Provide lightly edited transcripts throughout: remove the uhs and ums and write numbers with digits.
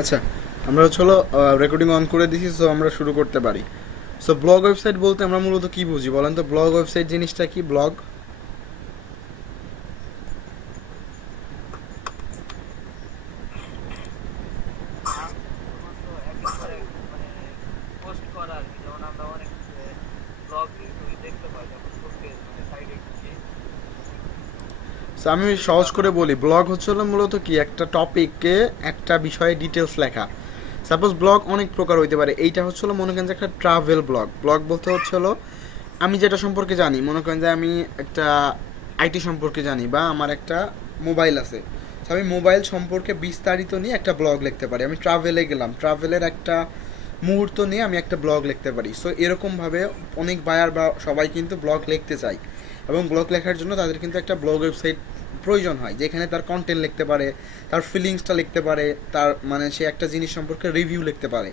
আচ্ছা, আমরা হলো রেকর্ডিং অন করে দিছি, সো আমরা শুরু করতে পারি। সো ব্লগ ওয়েবসাইট বলতে আমরা মূলত কি বুঝি বলেন তো? ব্লগ ওয়েবসাইট জিনিসটা কি? ব্লগ শুধুমাত্র একের পর এক পোস্ট করা আর কি। যেমন আমরা অনেক ব্লগ ইউটিউবে দেখতে পাই, যেমন ফুটেজ সাইডে গিয়ে। সো আমি সহজ করে বলি, ব্লগ হলো মূলত কি একটা টপিককে একটা বিষয়ে ডিটেলস লেখা। সাপোজ ব্লগ অনেক প্রকার হইতে পারে। এইটা হলো মনে করেন যে একটা ট্রাভেল ব্লগ। ব্লগ বলতে হলো আমি যেটা সম্পর্কে জানি, মনে করেন যে আমি একটা আইটি সম্পর্কে জানি বা আমার একটা মোবাইল আছে, তো আমি মোবাইল সম্পর্কে বিস্তারিত নিয়ে একটা ব্লগ লিখতে পারি। আমি ট্রাভেলে গেলাম, ট্রাভেলের একটা মুহূর্ত নিয়ে আমি একটা ব্লগ লিখতে পারি। সো এরকমভাবে অনেক বায়ার বা সবাই কিন্তু ব্লগ লিখতে চায়, এবং ব্লগ লেখার জন্য তাদের কিন্তু একটা ব্লগ ওয়েবসাইট প্রয়োজন হয়, যেখানে তার কন্টেন্ট লিখতে পারে, তার ফিলিংসটা লিখতে পারে, তার মানে সে একটা জিনিস সম্পর্কে রিভিউ লিখতে পারে।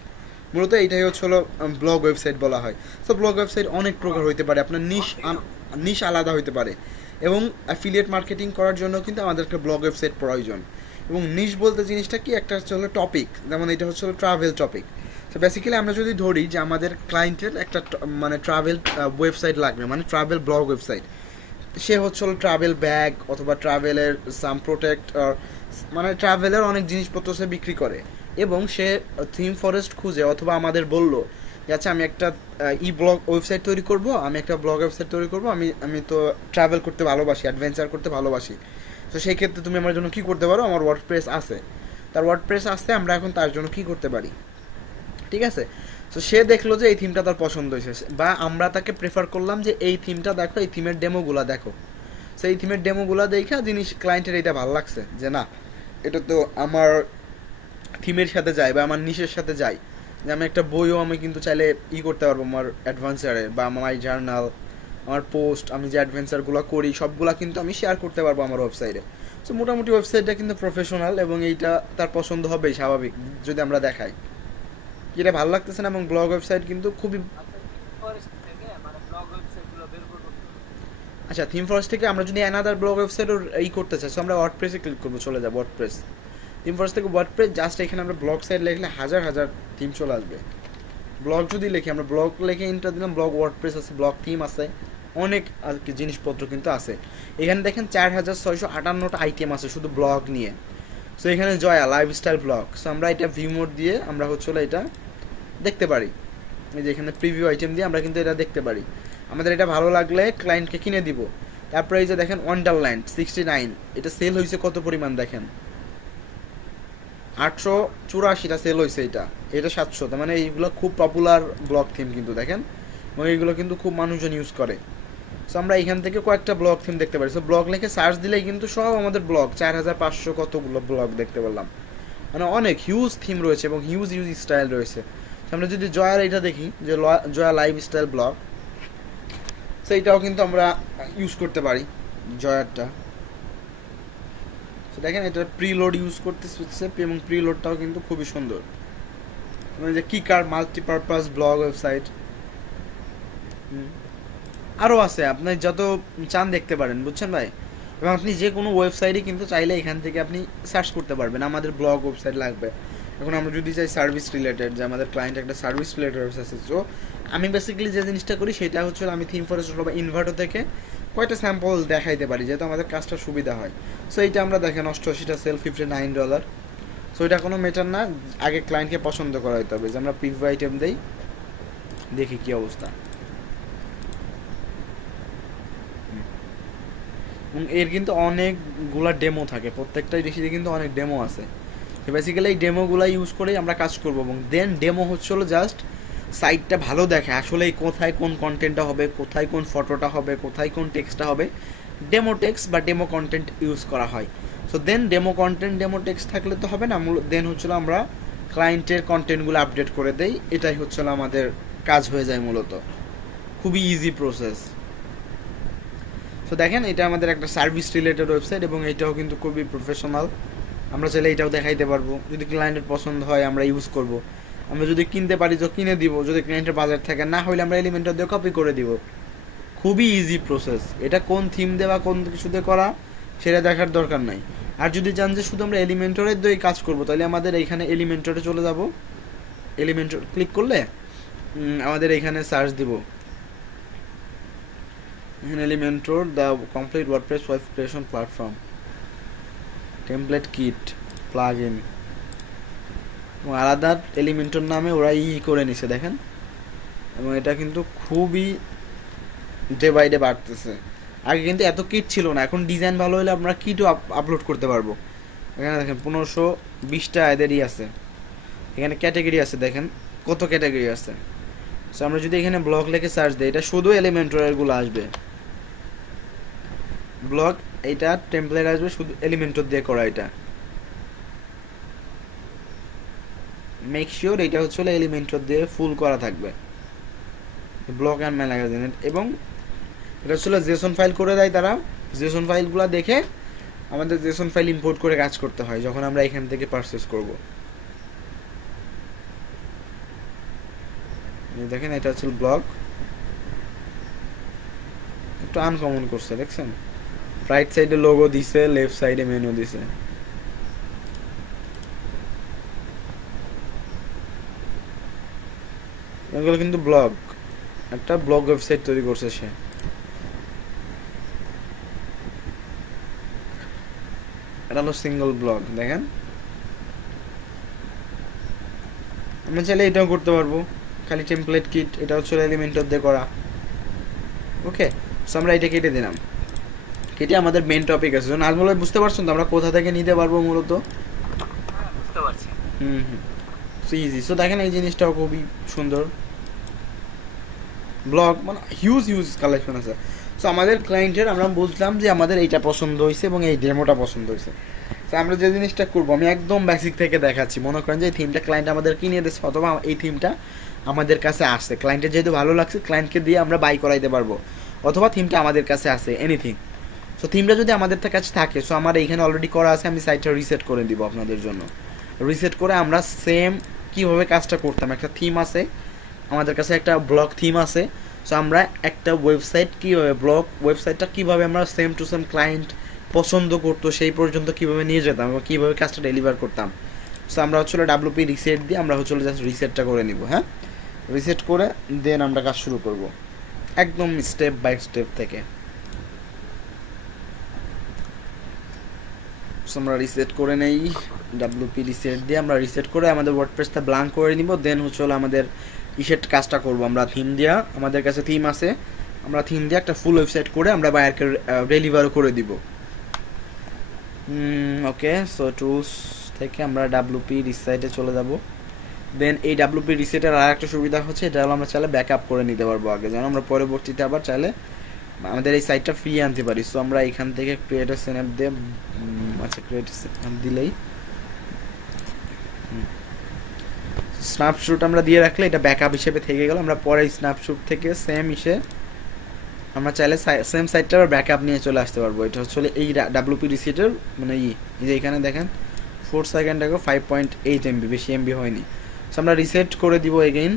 মূলত এইটাই হলো ব্লগ ওয়েবসাইট বলা হয়। সো ব্লগ ওয়েবসাইট অনেক প্রকার হইতে পারে, আপনার নিশ আলাদা হইতে পারে, এবং অ্যাফিলিয়েট মার্কেটিং করার জন্য কিন্তু আমাদের একটা ব্লগ ওয়েবসাইট প্রয়োজন। এবং নিশ বলতে জিনিসটা কি, একটা হলো টপিক, যেমন এটা হলো ট্রাভেল টপিক। তো বেসিক্যালি আমরা যদি ধরি যে আমাদের ক্লায়েন্টের একটা মানে ট্রাভেল ওয়েবসাইট লাগবে, মানে ট্রাভেল ব্লগ ওয়েবসাইট। সে হলো ট্রাভেল ব্যাগ অথবা ট্রাভেলের সাম প্রোটেক্ট, মানে ট্রাভেলের অনেক জিনিসপত্র সে বিক্রি করে, এবং সে থিম ফরেস্ট খুঁজে অথবা আমাদের বলল যে আচ্ছা আমি একটা ই ব্লগ ওয়েবসাইট তৈরি করব, আমি একটা ব্লগ ওয়েবসাইট তৈরি করব, আমি আমি তো ট্রাভেল করতে ভালোবাসি, অ্যাডভেঞ্চার করতে ভালোবাসি। তো সেই ক্ষেত্রে তুমি আমার জন্য কী করতে পারো? আমার ওয়ার্ডপ্রেস আছে, তার ওয়ার্ডপ্রেস আসতে আমরা এখন তার জন্য কী করতে পারি, ঠিক আছে? তো সে দেখলো যে এই থিমটা তার পছন্দ হয়েছে, বা আমরা তাকে প্রেফার করলাম যে এই থিমটা দেখো, এই থিমের ডেমোগুলো দেখো। সেই থিমের ডেমোগুলো দেখা জিনিস ক্লায়েন্টের এটা ভালো লাগছে যে না, এটা তো আমার থিমের সাথে যায় বা আমার নিশের সাথে যায়, যে আমি একটা বইও আমি কিন্তু চাইলে করতে পারবো আমার অ্যাডভেঞ্চারে, বা আমার জার্নাল, আমার পোস্ট, আমি যে অ্যাডভেঞ্চারগুলো করি সবগুলা কিন্তু আমি শেয়ার করতে পারবো আমার ওয়েবসাইটে। সো মোটামুটি ওয়েবসাইটটা কিন্তু প্রফেশনাল, এবং এইটা তার পছন্দ হবেই স্বাভাবিক যদি আমরা দেখাই। এটা ভালো লাগতেছে না? এবং ব্লগ ওয়েবসাইট কিন্তু খুবই। আচ্ছা, ফরেস্ট থেকে ব্লগ ওয়েবসাইট গুলো বের করবো কিভাবে? আচ্ছা, থিম ফরেস্ট থেকে আমরা যদি অ্যানাদার ব্লগ ওয়েবসাইটও করতে চাই, সো আমরা ওয়ার্ডপ্রেসে ক্লিক করবো, চলে যাবো ওয়ার্ডপ্রেস। থিম ফরেস্ট থেকে ওয়ার্ডপ্রেস, জাস্ট এখানে আমরা ব্লগ সাইট লিখলে হাজার হাজার থিম চলে আসবে। ব্লগ যদি লিখি, আমরা ব্লগ লিখে ইন্টার দিলাম, ব্লগ ওয়ার্ডপ্রেস আছে, ব্লগ থিম আছে, অনেক আর কি জিনিসপত্র কিন্তু আছে। এখানে দেখেন 4658টা আইটেম আছে শুধু ব্লগ নিয়ে। সো এখানে জয়া লাইফস্টাইল ব্লগ, সো আমরা এটা ভিউ মোড দিয়ে আমরা এটা দেখতে পারি। এই যে এখানে প্রিভিউ আইটেম দিয়ে আমরা কিন্তু এটা দেখতে পারি। আমাদের এটা ভালো লাগলে ক্লায়েন্টকে কিনে দিব। তারপরে এই যে দেখেন ওয়ান্ডারল্যান্ড 69, এটা সেল হয়েছে কত পরিমাণ দেখেন, 884টা সেল হয়েছে। এটা এটা 700, তার মানে এইগুলো খুব পপুলার ব্লগ থিম কিন্তু দেখেন, এবং এইগুলো কিন্তু খুব মানুষজন ইউজ করে। সো আমরা এখান থেকে কয়েকটা ব্লগ থিম দেখতে পারি। সো ব্লগ লিখে সার্চ দিলেই কিন্তু সব আমাদের ব্লগ 4500 কতগুলো ব্লগ দেখতে পেলাম, মানে অনেক হিউজ থিম রয়েছে এবং হিউজ হিউজ স্টাইল রয়েছে। আমরা যদি জয়ার এটা দেখি, যে জয়া লাইফস্টাইল ব্লগ, সেইটাও কিন্তু আমরা ইউজ করতে পারি জয়ারটা। তো দেখেন এটা প্রিলোড ইউজ করতেছে, এবং প্রিলোডটাও কিন্তু খুবই সুন্দর, মানে যে কিকার মাল্টিপারপাস ব্লগ ওয়েবসাইট। আরও আছে, আপনি যত চান দেখতে পারেন, বুঝছেন ভাই? এবং আপনি যে কোনো ওয়েবসাইটে কিন্তু চাইলে এখান থেকে আপনি সার্চ করতে পারবেন আমাদের ব্লগ ওয়েবসাইট লাগবে। এখন আমরা যদি চাই সার্ভিস রিলেটেড, যে আমাদের ক্লায়েন্ট একটা সার্ভিস রিলেটেড ওয়েবসাইট আছে, তো আমি বেসিক্যালি যে জিনিসটা করি সেটা হচ্ছে আমি থিম ফরেস্ট বা ইনভার্টার থেকে কয়টা স্যাম্পল দেখাইতে পারি, যেহেতু আমাদের কাজটা সুবিধা হয়। সো এইটা আমরা দেখেন 88টা সেল, $59। সো এটা কোনো মেটার না, আগে ক্লায়েন্টকে পছন্দ করা হইতে হবে। যে আমরা প্রিভিউ আইটেম দেই, দেখি কী অবস্থা। এবং এর কিন্তু অনেকগুলা ডেমো থাকে, প্রত্যেকটাই রেসিতে কিন্তু অনেক ডেমো আছে। তো বেসিক্যালি এই ডেমোগুলো ইউজ করেই আমরা কাজ করবো, এবং দেন ডেমো হলো জাস্ট সাইটটা ভালো দেখে আসলে কোথায় কোন কন্টেন্টটা হবে, কোথায় কোন ফটোটা হবে, কোথায় কোন টেক্সটটা হবে। ডেমো টেক্সট বা ডেমো কন্টেন্ট ইউজ করা হয়। So then demo content demo text থাকলে তো হবে না, দেন আমরা ক্লায়েন্টের কন্টেন্টগুলো আপডেট করে দেই। এটাই আমাদের কাজ হয়ে যায় মূলত, খুবই ইজি প্রসেস। তো দেখেন এটা আমাদের একটা সার্ভিস রিলেটেড ওয়েবসাইট, এবং এটাও কিন্তু খুবই প্রফেশনাল। আমরা চাইলে এটাও দেখাইতে পারবো, যদি ক্লায়েন্টের পছন্দ হয় আমরা ইউজ করব। আমরা যদি কিনতে পারি তো কিনে দিব, যদি ক্লায়েন্টের বাজার থাকে, না হলে আমরা এলিমেন্টটা দিয়ে কপি করে দিব। খুবই ইজি প্রসেস। এটা কোন থিম দেওয়া কোন কিছুতে করা সেটা দেখার দরকার নাই। আর যদি চান যে শুধু আমরা এলিমেন্টরের দিয়ে কাজ করব, তাহলে আমাদের এইখানে এলিমেন্টরে চলে যাব। এলিমেন্টর ক্লিক করলে আমাদের এইখানে সার্চ দিব, এখানে Elementor the complete WordPress web creation platform template kit plug in, আলাদা এলিমেন্টর নামে ওরা করে নিছে দেখেন। এবং এটা কিন্তু খুবই ডে বাই ডে বাড়তেছে। আগে কিন্তু এত কিট ছিল না, এখন ডিজাইন ভালো হলে আমরা কিটও আপলোড করতে পারবো। এখানে দেখেন 1520টা এদেরই আছে, এখানে ক্যাটাগরি আছে, দেখেন কত ক্যাটাগরি আছে। সো আমরা যদি এখানে ব্লগ লিখে সার্চ দিই, এটা শুধু এলিমেন্টরগুলো আসবে। ব্লগ এইটা টেমপ্লেট আসবে শুধু এলিমেন্টর দিয়ে করা। এটা মেক শিওর এটা হচ্ছে এলিমেন্টর দিয়ে ফুল করা থাকবে ব্লগ অ্যান্ড ম্যাগাজিন। এবং এটা হচ্ছে জেসন ফাইল করে দেয় তারা। জেসন ফাইলগুলো দেখে আমাদের জেসন ফাইল ইম্পোর্ট করে কাজ করতে হয় যখন আমরা এখান থেকে পারচেজ করব। দেখেন এটা হচ্ছে ব্লগ, একটু আনকমন করছে দেখছেন। রাইট সাইডে লোগো দিছে, লেফট সাইডে মেনু দিছে। এগুলো কিন্তু ব্লগ, একটা ব্লগ ওয়েবসাইট তৈরি করছে সে। এটা হলো সিঙ্গল ব্লগ, দেখেন। আমরা চাইলে এটাও করতে পারবো, খালি টেমপ্লেট কিট, এটা হচ্ছে এলিমেন্টর দিয়ে করা। ওকে, সো আমরা এটা কেটে দিলাম। কেটে আমাদের মেইন টপিক আছে। নাজমুল ভাই বুঝতে পারছেন তো আমরা কোথা থেকে নিতে পারবো মূলত? বুঝতে পারছি। So easy. সো দেখেন এই জিনিসটাও খুবই সুন্দর। ব্লগ মানে হিউজ কালেকশন আছে। সো আমাদের ক্লায়েন্টের আমরা বুঝলাম যে আমাদের এইটা পছন্দ হয়েছে এবং এই ডেমোটা পছন্দ হয়েছে। তো আমরা যে জিনিসটা করবো, আমি একদম বেসিক থেকে দেখাচ্ছি। মনে করেন যে এই থিমটা ক্লায়েন্ট আমাদের কিনে দিচ্ছে, অথবা এই থিমটা আমাদের কাছে আসছে, ক্লায়েন্টের যেহেতু ভালো লাগছে ক্লায়েন্টকে দিয়ে আমরা বাই করাইতে পারবো, অথবা থিমটা আমাদের কাছে আসে, এনিথিং। সো থিমটা যদি আমাদের কাছে থাকে, সো আমার এইখানে অলরেডি করা আছে, আমি সাইটটা রিসেট করে দিব আপনাদের জন্য। রিসেট করে আমরা সেম কীভাবে কাজটা করতাম, একটা থিম আছে আমাদের কাছে, একটা ব্লগ থিম আছে। সো আমরা একটা ওয়েবসাইট কীভাবে, ব্লগ ওয়েবসাইটটা কীভাবে আমরা সেম টু সেম ক্লায়েন্ট পছন্দ করতো সেই পর্যন্ত কীভাবে নিয়ে যেতাম এবং কীভাবে কাজটা ডেলিভার করতাম। সো আমরা হচ্ছিলো ডাব্লিউপি রিসেট দিয়ে আমরা হচ্ছিলো জাস্ট রিসেটটা করে নিব। হ্যাঁ, রিসেট করে দেন আমরা কাজ শুরু করব একদম স্টেপ বাই স্টেপ থেকে। সো আমরা রিসেট করে নেই, ডাব্লিউপি রিসেট দিয়ে আমরা রিসেট করে আমাদের ওয়ার্ডপ্রেসটা ব্ল্যাঙ্ক করে নিব। দেন হচ্ছিলো আমাদের ইসেট কাজটা করবো আমরা থিম দিয়া, আমাদের কাছে থিম আছে, আমরা থিম দিয়ে একটা ফুল ওয়েবসাইট করে আমরা বায়ারকে ডেলিভারও করে দিব। ওকে, সো টুলস থেকে আমরা ডাব্লিউপি রিসাইটে চলে যাব। দেন এই ডাব্লিউপি রিসেটের আর একটা সুবিধা হচ্ছে, এটা হলো আমরা চাইলে ব্যাকআপ করে নিতে পারবো আগে, যেন আমরা পরবর্তীতে আবার চাইলে আমাদের এই সাইটটা ফ্রি আনতে পারি। সো আমরা এখান থেকে ক্রিয়েট স্ন্যাপ দিয়ে, আচ্ছা ক্রিয়েট স্ন্যাপ দিলেই স্ন্যাপশুট আমরা দিয়ে রাখলে এটা ব্যাকআপ হিসেবে থেকে গেল। আমরা পরে স্ন্যাপশুট থেকে সেম আমরা চাইলে সেম সাইটটা আবার ব্যাকআপ নিয়ে চলে আসতে পারবো। এটা হচ্ছে এই ডাব্লিউপি রিসিটের মানে এই যে এখানে দেখেন 4 সেকেন্ড আগে 5.8 MB, বেশি এমবি হয়নি। সো আমরা রিসেট করে দিব এগেইন।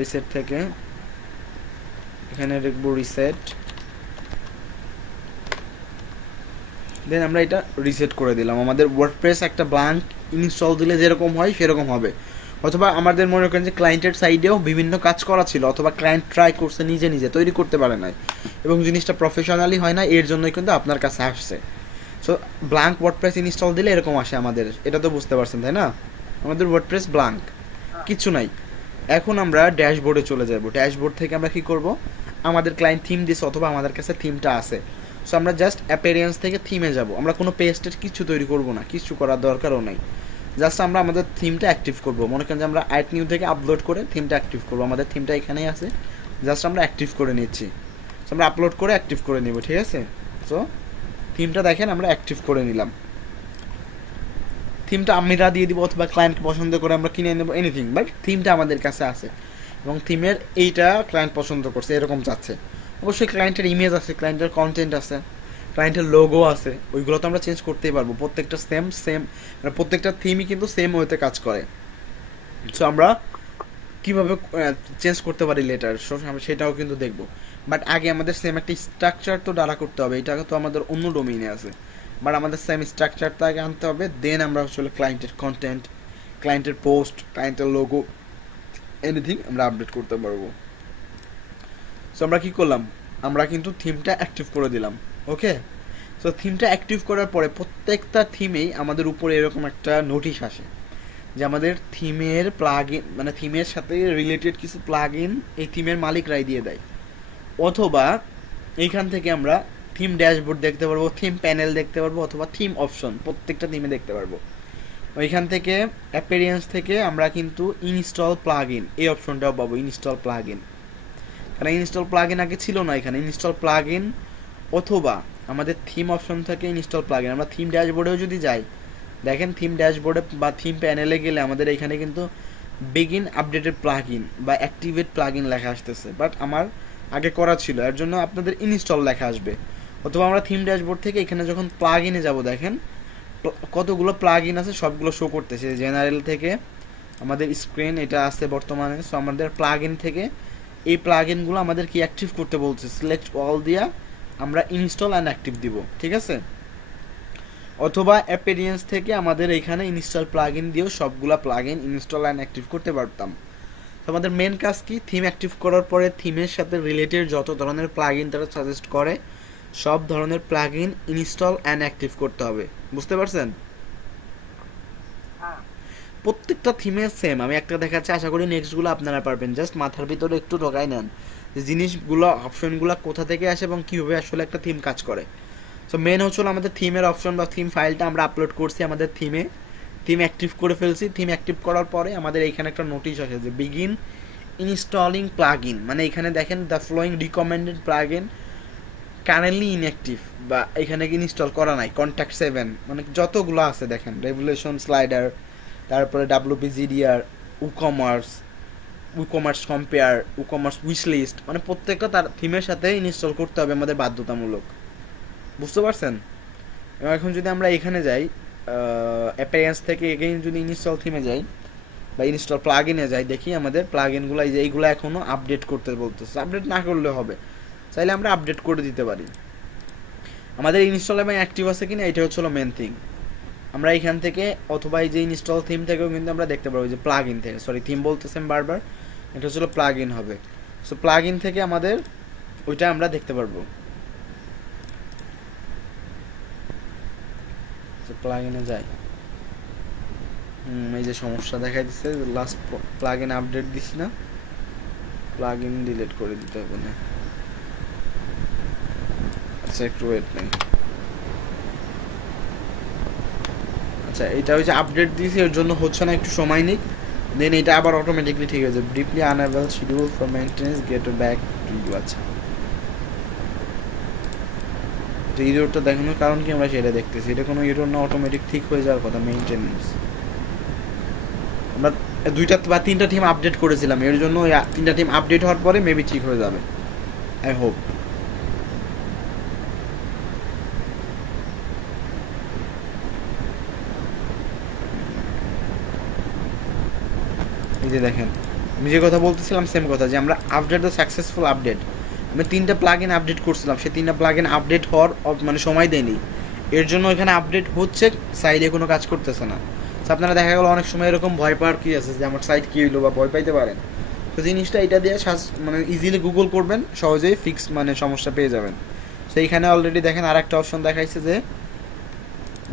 রিসেট থেকে এখানে লিখবো রিসেট, দেন আমরা এটা রিসেট করে দিলাম। আমাদের ওয়ার্ডপ্রেস একটা ব্ল্যাঙ্ক ইনস্টল দিলে যেরকম হয় সেরকম হবে। অথবা আমাদের মনে করেন যে ক্লায়েন্টের সাইডেও বিভিন্ন কাজ করা ছিল, অথবা ক্লায়েন্ট ট্রাই করছে নিজে তৈরি করতে পারে নাই এবং জিনিসটা প্রফেশনালি হয় না, এর জন্যই কিন্তু আপনার কাছে আসছে। সো ব্ল্যাঙ্ক ওয়ার্ডপ্রেস ইনস্টল দিলে এরকম আসে আমাদের, এটা তো বুঝতে পারছেন তাই না? আমাদের ওয়ার্ডপ্রেস ব্ল্যাঙ্ক, কিছু নাই। এখন আমরা ড্যাশবোর্ডে চলে যাব। ড্যাশবোর্ড থেকে আমরা কি করব, আমাদের ক্লায়েন্ট থিম দিছে অথবা আমাদের কাছে থিমটা আছে। সো আমরা জাস্ট অ্যাপিয়ারেন্স থেকে থিমে যাব। আমরা কোনো পেস্টের কিছু তৈরি করব না, কিছু করার দরকারও নাই। জাস্ট আমরা আমাদের থিমটা অ্যাক্টিভ করব। মনে করেন যে আমরা আইট নিউ থেকে আপলোড করে থিমটা অ্যাক্টিভ করব। আমাদের থিমটা এখানেই আছে, জাস্ট আমরা অ্যাক্টিভ করে নিচ্ছি। সো আমরা আপলোড করে অ্যাক্টিভ করে নিব, ঠিক আছে? সো থিমটা দেখেন আমরা অ্যাক্টিভ করে নিলাম। থিমটা আমরা দিয়ে দিব অথবা ক্লায়েন্টকে পছন্দ করে আমরা কিনে নেব, এনিথিং, বাট থিমটা আমাদের কাছে আছে এবং থিমের এইটা ক্লায়েন্ট পছন্দ করছে, এরকম যাচ্ছে। অবশ্যই ক্লায়েন্টের ইমেজ আছে, ক্লায়েন্টের কন্টেন্ট আছে, ক্লায়েন্টের লোগো আছে, ওইগুলো তো আমরা চেঞ্জ করতেই পারবো। প্রত্যেকটা সেম মানে প্রত্যেকটা থিমই কিন্তু সেম ওয়েতে কাজ করে। সো আমরা কীভাবে চেঞ্জ করতে পারি লেটার, সেটাও কিন্তু দেখবো। বাট আগে আমাদের সেম একটা স্ট্রাকচার তো দ্বারা করতে হবে, এটা তো আমাদের অন্য ডোমেইনে আছে। বাট আমাদের সেম স্ট্রাকচারটা আগে আনতে হবে, দেন আমরা আসলে ক্লায়েন্টের কন্টেন্ট, ক্লায়েন্টের পোস্ট, ক্লায়েন্টের লোগো, এনিথিং আমরা আপডেট করতে পারবো। সো আমরা কী করলাম, আমরা কিন্তু থিমটা অ্যাক্টিভ করে দিলাম। ওকে, সো থিমটা অ্যাক্টিভ করার পরে প্রত্যেকটা থিমেই আমাদের উপরে এরকম একটা নোটিশ আসে যে আমাদের থিমের প্লাগ ইন, মানে থিমের সাথে রিলেটেড কিছু প্লাগ ইন এই থিমের মালিকরাই দিয়ে দেয়। অথবা এইখান থেকে আমরা থিম ড্যাশবোর্ড দেখতে পারবো, থিম প্যানেল দেখতে পারবো, অথবা থিম অপশন প্রত্যেকটা থিমে দেখতে পারবো। ওইখান থেকে অ্যাপিয়ারেন্স থেকে আমরা কিন্তু ইনস্টল প্লাগ ইন এই অপশনটাও পাবো, ইনস্টল প্লাগ ইন। কারণ ইনস্টল প্লাগ ইন আগে ছিল না, এখানে ইনস্টল প্লাগ ইন অথবা আমাদের থিম অপশন থেকে ইনস্টল প্লাগ ইন। আমরা থিম ড্যাশবোর্ডেও যদি যাই, দেখেন থিম ড্যাশবোর্ডে বা থিম প্যানেলে গেলে আমাদের এখানে কিন্তু বিগিন আপডেটেড প্লাগ ইন বা অ্যাক্টিভেট প্লাগ ইন লেখা আসতেছে, বাট আমার আগে করা ছিল, এর জন্য আপনাদের ইনস্টল লেখা আসবে। অথবা আমরা থিম ড্যাশবোর্ড থেকে এখানে যখন প্লাগ ইনে যাবো, দেখেন কতগুলো প্লাগ ইন আছে সবগুলো শো করতেছে। জেনারেল থেকে আমাদের স্ক্রিন এটা আছে বর্তমানে। সো আমাদের প্লাগ ইন থেকে এই প্লাগ ইনগুলো আমাদের কি অ্যাক্টিভ করতে বলছে, সিলেক্ট অল দিয়া আমরা ইনস্টল অ্যান্ড অ্যাক্টিভ দিব, ঠিক আছে। অথবা অ্যাপিয়ারেন্স থেকে আমাদের এখানে ইনস্টল প্লাগ ইন দিয়েও সবগুলা plug in install and active করতে পারতাম। তো আমাদের মেন কাজ কি, থিম অ্যাক্টিভ করার পরে থিমের সাথে রিলেটেড যত ধরনের প্লাগ ইন তারা সাজেস্ট করে সব ধরনের plug in install and active করতে হবে। বুঝতে পারছেন? প্রত্যেকটা থিমে সেম। আমি একটা দেখাচ্ছি, আশা করি নেক্সটগুলো আপনারা পারবেন। জাস্ট মাথার ভিতরে একটু ঢোকাই নেন যে জিনিসগুলো, অপশনগুলো কোথা থেকে আসে এবং কীভাবে আসলে একটা থিম কাজ করে। সো মেন হচ্ছিল আমাদের থিমের অপশন বা থিম ফাইলটা আমরা আপলোড করছি আমাদের থিমে, থিম অ্যাক্টিভ করে ফেলছি। থিম অ্যাক্টিভ করার পরে আমাদের এইখানে একটা নোটিশ আসে যে বিগিন ইনস্টলিং প্লাগ ইন, মানে এখানে দেখেন the following recommended plug in currently inactive, বা এখানে ইনস্টল করা নাই। কন্ট্যাক্ট 7 মানে যতগুলো আছে দেখেন, রেভুলেশন স্লাইডার, তারপরে WPGDR, WooCommerce compare, WooCommerce wish list, মানে প্রত্যেকটা তার থিমের সাথে ইনস্টল করতে হবে আমাদের বাধ্যতামূলক। বুঝতে পারছেন? এবং এখন যদি আমরা এখানে যাই অ্যাপিয়ারেন্স থেকে এগেইন যদি ইনস্টল থিমে যাই বা ইনস্টল প্লাগ ইনে যাই, দেখি আমাদের প্লাগ ইনগুলো এই যে এইগুলো এখনও আপডেট করতে বলতেছে। আপডেট না করলে হবে, চাইলে আমরা আপডেট করে দিতে পারি। আমাদের ইনস্টল এবং অ্যাক্টিভ আছে কিনা এটা হচ্ছিল মেন থিং। আমরা এখান থেকে অথবা এই যে ইনস্টল থিম থেকেও কিন্তু আমরা দেখতে পারবো, যে প্লাগ ইন থেকে, সরি থিম বলতেছেন বারবার, এটা হচ্ছিল প্লাগ ইন হবে। সো প্লাগ ইন থেকে আমাদের ওইটা আমরা দেখতে পারবো। প্লাগ ইনে যাই, এই যে সমস্যা দেখাই দিচ্ছে, লাস্ট প্লাগ ইন আপডেট দিছি না, প্লাগ ইন ডিলিট করে দিতে হবে না। আচ্ছা একটু ওয়েট নেই। আচ্ছা এটা হচ্ছে আপডেট দিয়েছি, এর জন্য হচ্ছে না, একটু সময় নিক, দেন এটা আবার অটোমেটিকলি ঠিক হয়ে যাবে। Briefly unable schedule for maintenance get back to you. আচ্ছা তো ইরোরটা দেখানোর কারণ কি আমরা সেটা দেখতেছি, এটা কোনো ইরোর না, অটোমেটিক ঠিক হয়ে যাওয়ার কথা। মেইনটেনেন্স আমরা 2টা বা 3টা টিম আপডেট করেছিলাম, এর জন্য 3টা টিম আপডেট হওয়ার পরে মেবি ঠিক হয়ে যাবে, আই হোপ। এই যে দেখেন আমি যে কথা বলতেছিলাম সেম কথা, যে আমরা আপডেট দ্য সাকসেসফুল আপডেট, আমি 3টা প্লাগ ইন আপডেট করছিলাম, সেই 3টা প্লাগ ইন আপডেট হওয়ার মানে সময় দেয়নি, এর জন্য এখানে আপডেট হচ্ছে, সাইডে কোনো কাজ করতেছে না। তো আপনারা দেখা গেলো অনেক সময় এরকম ভয় পাওয়ার কি আছে যে আমার সাইট কী হইলো বা ভয় পাইতে পারেন, তো জিনিসটা এটা দিয়ে মানে ইজিলি গুগল করবেন, সহজেই ফিক্স মানে সমস্যা পেয়ে যাবেন। তো এইখানে অলরেডি দেখেন আর একটা অপশন দেখাইছে যে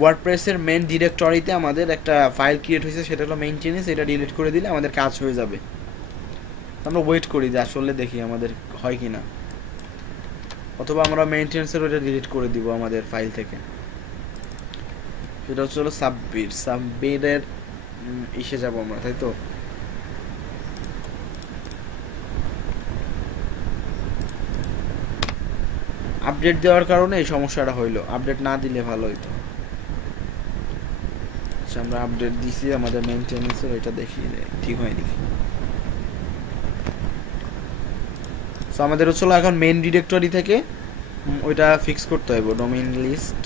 ওয়ার্ডপ্রেসের মেন ডিরেক্টরিতে আমাদের একটা ফাইল ক্রিয়েট হয়েছে, সেটা হলো মেইনটেনেন্স, এটা ডিলিট করে দিলে আমাদের কাজ হয়ে যাবে। আমরা ওয়েট করি যে আসলে দেখি আমাদের হয় কি না, অথবা আমরা মেইনটেনেন্সের ওটা ডিলিট করে দিব আমাদের ফাইল থেকে। সেটা হচ্ছে হলো সাবমিটের ইসে যাব আমরা, তাই তো। আপডেট দেওয়ার কারণে এই সমস্যাটা হইলো, আপডেট না দিলে ভালো হইতো। আচ্ছা আমরা আপডেট দিছি আমাদের মেইনটেনেন্সের, ওইটা দেখি ঠিক হয় নাকি। সো আমাদের হচ্ছিল এখন মেইন ডিরেক্টরি থেকে ওইটা ফিক্স করতে হবে, ডোমেইন লিস্ট।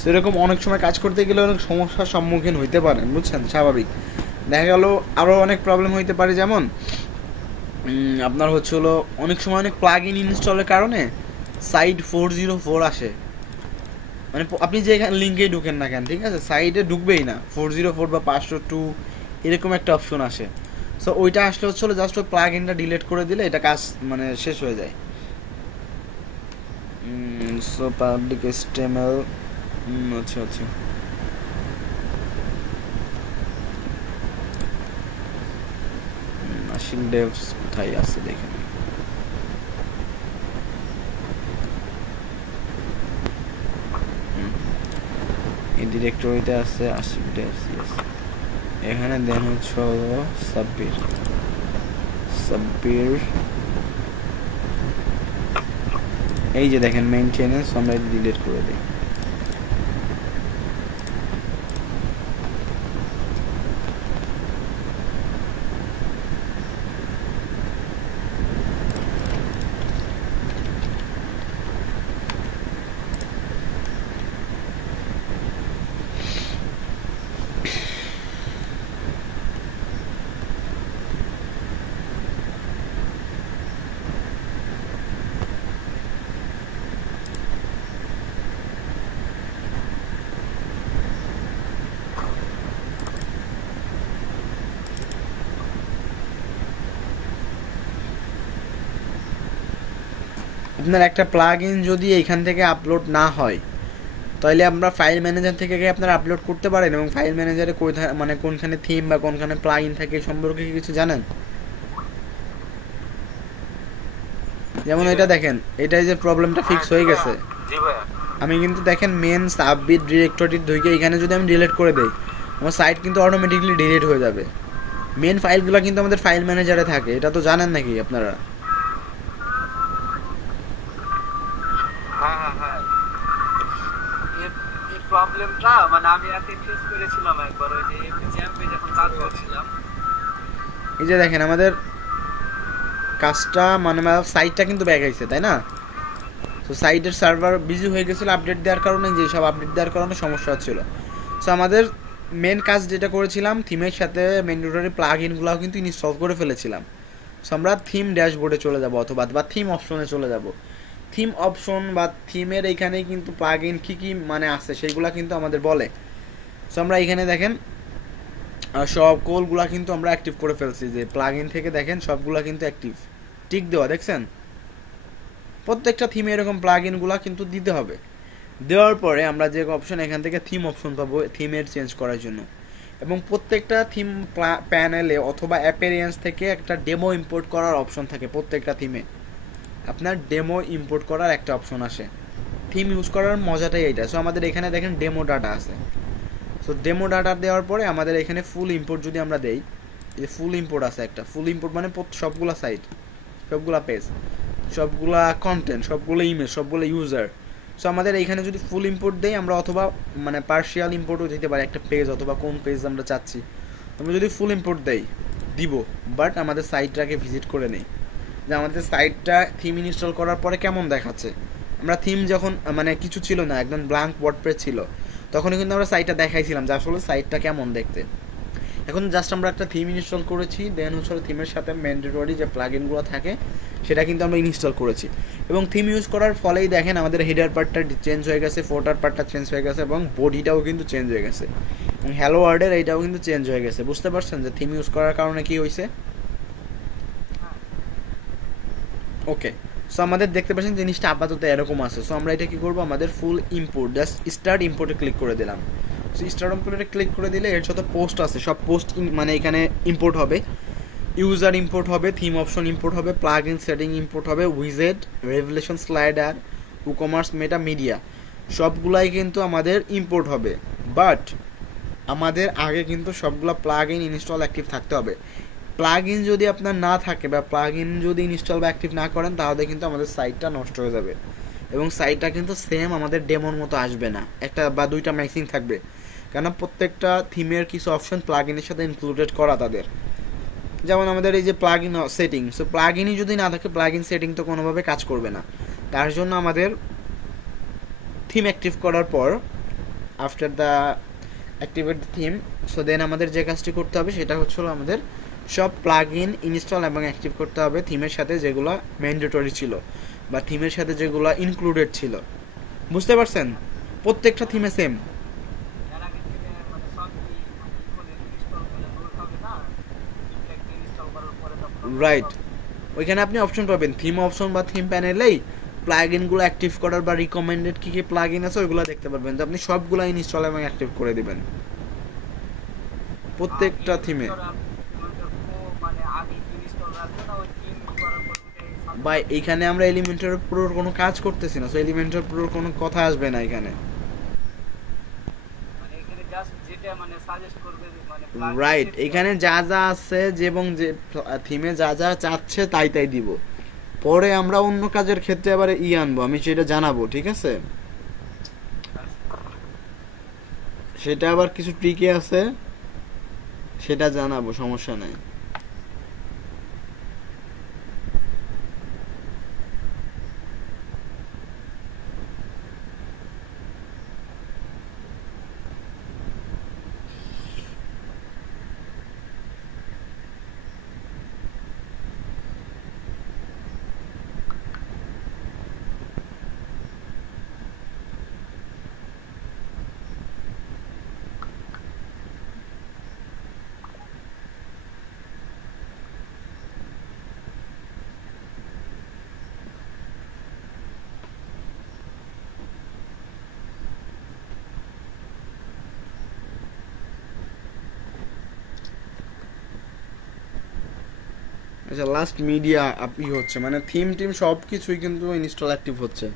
সেরকম অনেক সময় কাজ করতে গেলে অনেক সমস্যার সম্মুখীন হইতে পারেন, বুঝছেন, স্বাভাবিক। দেখা গেল আরও অনেক প্রবলেম হইতে পারে, যেমন আপনার হচ্ছে হলো অনেক সময় অনেক প্লাগ ইন ইনস্টলের কারণে সাইড 404 আসে, মানে আপনি যে এখানে লিঙ্কেই ঢুকেন না কেন, ঠিক আছে, সাইডে ঢুকবেই না, 404 বা 502 এরকম একটা অপশন আসে। সো ওইটা আসলে হচ্ছে হলো জাস্ট ওই প্লাগ ইনটা ডিলিট করে দিলে এটা কাজ মানে শেষ হয়ে যায়। সো পাবলিক HTML, আচ্ছা আচ্ছা, মাশিন ডেভস কোথায় আছে দেখেন, এই ডিরেক্টরিতে আছে আশিক ডেভস, এখানে দেন হচ্ছে হলো সাব্বির, এই যে দেখেন মেইনটেনেন্স, আমরা এটা ডিলিট করে দিই। আপনার একটা প্লাগ ইন যদি এখান থেকে আপলোড না হয়, তাহলে আমরা ফাইল ম্যানেজার থেকে আপনারা আপলোড করতে পারেন, এবং ফাইল ম্যানেজারে কোথায় মানে কোনখানে থিম বা কোনখানে প্লাগ ইন থাকে সম্পর্কে কিছু জানেন? যেমন এটা দেখেন, এটাই যে প্রবলেমটা ফিক্স হয়ে গেছে। আমি কিন্তু দেখেন মেন সাববিট ডিরেক্টরি ঢুকে এখানে যদি আমি ডিলিট করে দেই, আমার সাইট কিন্তু অটোমেটিকলি ডিলিট হয়ে যাবে। মেন ফাইলগুলো কিন্তু আমাদের ফাইল ম্যানেজারে থাকে, এটা তো জানেন নাকি আপনারা? প্রবলেমটা মানে আমি আগে ফেস করেছিলাম একবার, ওই যে জ্যাম্পে যখন কাজ করছিলাম। এই যে দেখেন আমাদের কাজটা মানে সাইটটা কিন্তু ব্যাক আইছে, তাই না? তো সাইটের সার্ভার বিজি হয়ে গেছিলো আপডেট দেওয়ার কারণে, যে সব আপডেট দেওয়ার কারণে সমস্যা হচ্ছিলো। সো আমাদের মেন কাজ যেটা করেছিলাম, থিমের সাথে ম্যান্ডেটরি প্লাগ ইনগুলোও কিন্তু ইনস্টল করে ফেলেছিলাম। সো আমরা থিম ড্যাশবোর্ডে চলে যাব, অথবা থিম অপশনে চলে যাব। থিম অপশন বা থিমের এইখানেই কিন্তু প্লাগ ইন কী কী মানে আছে সেইগুলা কিন্তু আমাদের বলে। সো আমরা এখানে দেখেন সব কোলগুলা কিন্তু আমরা অ্যাক্টিভ করে ফেলছি, যে প্লাগ ইন থেকে দেখেন সবগুলা কিন্তু অ্যাক্টিভ, টিক দেওয়া দেখছেন। প্রত্যেকটা থিমে এরকম প্লাগ ইনগুলা কিন্তু দিতে হবে। দেওয়ার পরে আমরা যে অপশন এখান থেকে থিম অপশন পাবো থিমের চেঞ্জ করার জন্য, এবং প্রত্যেকটা থিম প্যানেলে অথবা অ্যাপিয়ারেন্স থেকে একটা ডেমো ইম্পোর্ট করার অপশন থাকে। প্রত্যেকটা থিমে আপনার ডেমো ইম্পোর্ট করার একটা অপশন আসে। থিম ইউজ করার মজাটাই এইটা। সো আমাদের এখানে দেখেন ডেমো ডাটা আছে। সো ডেমো ডাটা দেওয়ার পরে আমাদের এখানে ফুল ইম্পোর্ট যদি আমরা দেই, এই যে ফুল ইম্পোর্ট আছে একটা, ফুল ইম্পোর্ট মানে সবগুলা সাইট, সবগুলা পেজ, সবগুলা কন্টেন্ট, সবগুলো ইমেজ, সবগুলো ইউজার। সো আমাদের এইখানে যদি ফুল ইম্পোর্ট দেই আমরা, অথবা মানে পার্শিয়াল ইম্পোর্টও দিতে পারি একটা পেজ, অথবা কোন পেজ আমরা চাচ্ছি। আমরা যদি ফুল ইম্পোর্ট দেই দিব, বাট আমাদের সাইটটাকে ভিজিট করে নেই যে আমাদের সাইটটা থিম ইনস্টল করার পরে কেমন দেখাচ্ছে। আমরা থিম যখন মানে কিছু ছিল না, একদম ব্ল্যাঙ্ক ওয়ার্ডপ্রেস ছিল, তখনই কিন্তু আমরা সাইটটা দেখাইছিলাম যে আসলে সাইটটা কেমন দেখতে। এখন জাস্ট আমরা একটা থিম ইনস্টল করেছি, দেন হচ্ছে থিমের সাথে ম্যান্ডেটরি যে প্লাগইনগুলো থাকে সেটা কিন্তু আমরা ইনস্টল করেছি, এবং থিম ইউজ করার ফলেই দেখেন আমাদের হেডার পার্টটা চেঞ্জ হয়ে গেছে, ফোটার পার্টটা চেঞ্জ হয়ে গেছে, এবং বডিটাও কিন্তু চেঞ্জ হয়ে গেছে, এবং হ্যালো ওয়ার্ডের এইটাও কিন্তু চেঞ্জ হয়ে গেছে। বুঝতে পারছেন যে থিম ইউজ করার কারণে কি হয়েছে? ওকে, সো আমাদের দেখতে পাচ্ছেন জিনিসটা আপাতত এরকম আছে। সো আমরা এটা কি করবো, আমাদের ফুল ইম্পোর্ট, জাস্ট স্টার্ট ইম্পোর্টে ক্লিক করে দিলাম। সো স্টার্ট ইম্পোর্টে ক্লিক করে দিলে এর যত পোস্ট আছে সব পোস্ট মানে এখানে ইম্পোর্ট হবে, ইউজার ইম্পোর্ট হবে, থিম অপশন ইম্পোর্ট হবে, প্লাগ ইন সেটিং ইম্পোর্ট হবে, উইজেট, রেভুলেশন স্লাইডার, ইকমার্স, মেটা, মিডিয়া, সবগুলাই কিন্তু আমাদের ইম্পোর্ট হবে। বাট আমাদের আগে কিন্তু সবগুলো প্লাগ ইন ইনস্টল অ্যাক্টিভ থাকতে হবে। প্লাগ ইন যদি আপনার না থাকে বা প্লাগ ইন যদি ইনস্টল বা অ্যাক্টিভ না করেন, তাহলে কিন্তু আমাদের সাইটটা নষ্ট হয়ে যাবে, এবং সাইটটা কিন্তু সেম আমাদের ডেমোর মতো আসবে না, একটা বা দুইটা ম্যাক্সিং থাকবে। কেন, প্রত্যেকটা থিমের কিছু অপশন প্লাগ ইনের সাথে ইনক্লুডেড করা তাদের। যেমন আমাদের এই যে plug in setting, so plug ইনই যদি না থাকে, প্লাগ ইন সেটিং তো কোনোভাবে কাজ করবে না। তার জন্য আমাদের থিম অ্যাক্টিভ করার পর after the activate theme, so then আমাদের যে কাজটি করতে হবে সেটা হচ্ছে আমাদের সব প্লাগ ইন ইনস্টল এবং অ্যাক্টিভ করতে হবে থিমের সাথে যেগুলো ম্যান্ডেটরি ছিল বা থিমের সাথে যেগুলো ইনক্লুডেড ছিল। বুঝতে পারছেন? প্রত্যেকটা থিমে সেম। এর আগে থেকে মানে সব কি মানে ই করে ইনস্টল করলে লোড হবে না, একটা ইনস্টল করার পরে তখন লোড রাইট, হবে। ওইখানে আপনি অপশন পাবেন থিম অপশন বা থিম প্যানেলেই প্লাগ ইনগুলো অ্যাক্টিভ করার বা রিকমেন্ডেড কী কী প্লাগ ইন আছে ওইগুলো দেখতে পারবেন, যে আপনি সবগুলো ইনস্টল এবং অ্যাক্টিভ করে দিবেন আর প্রত্যেকটা থিমে। এলিমেন্টর এলিমেন্টর প্রো মানে আগে ইনস্টল রাখবে না, ওই থিম করার পর ওটাই বা সাজেস্ট করবে। এইখানে আমরা এলিমেন্টার প্রোর কোনো কাজ করতেছি না, সো এলিমেন্টার প্রোর কোনো কথা আসবে না এখানে। মানে এখানে জাস্ট যেটা মানে সাজেস্ট করবে মানে প্লাগইন রাইট, সেটই এখানে হবে। যা যা আছে যে এবং যে থিমে যা যা চাচ্ছে তাই তাই দিব। পরে আমরা অন্য কাজের ক্ষেত্রে আবার আনবো, আমি সেটা জানাবো, ঠিক আছে? সেটা আবার কিছু ট্রিকে আছে, সেটা জানাবো, সমস্যা নাই। আচ্ছা, লাস্ট মিডিয়া আপনি হচ্ছে মানে থিম টিম সব কিছুই কিন্তু ইনস্টল অ্যাক্টিভ হচ্ছে।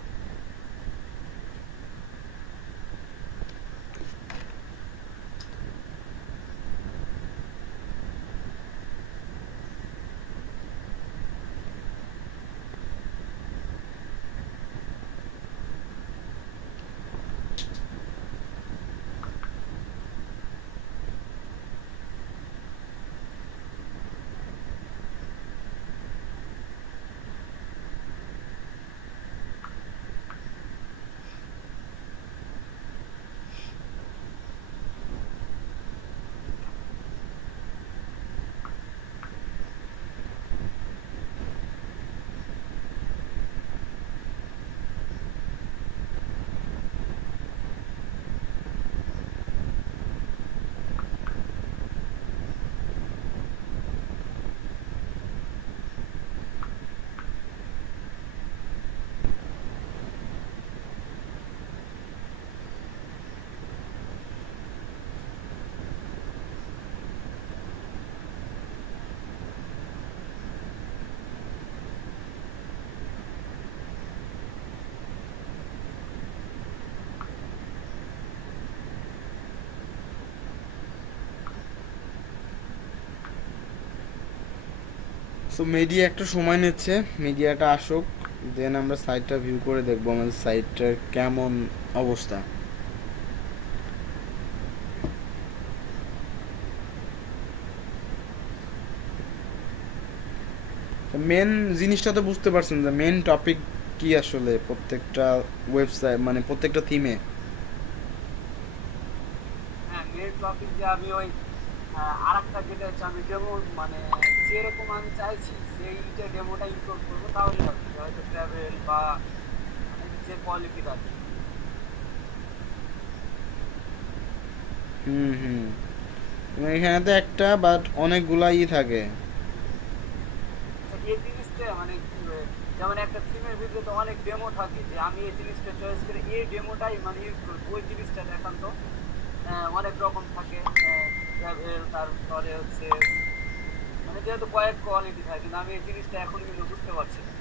সো মিডিয়া একটু সময় নিচ্ছে, মিডিয়াটা আসুক, দেন আমরা সাইটটা ভিউ করে দেখবো আমাদের সাইটটার কেমন অবস্থা। মেন জিনিসটা তো বুঝতে পারছেন যে মেন টপিক কি আসলে প্রত্যেকটা ওয়েবসাইট মানে প্রত্যেকটা থিমে। হ্যাঁ, মেন টপিক যে আমি ওই আর একটা যেটা হচ্ছে আমি ডেমো মানে যেরকম আমি চাইছি সেইটা ডেমোটা ইনক্লুড করবো, তাহলে হবে যে হয়তো ট্রাভেল বা মানে যে কোয়ালিটির আর কি। হুম হুম, এবং এখানে তো একটা বাট অনেকগুলা থাকে। আচ্ছা, এই জিনিসটা মানে যেমন একটা থিমের ভিতরে তো অনেক ডেমো থাকে, যে আমি এই জিনিসটা চয়েস করে এই ডেমোটাই মানে ইউজ করবো, ওই জিনিসটা দেখান তো। অনেক রকম থাকে ট্রাভেল, তারপরে হচ্ছে মানে যেহেতু কয়েক কোয়ালিটি থাকে, কিন্তু আমি এই জিনিসটা এখন কিন্তু বুঝতে পারছি না।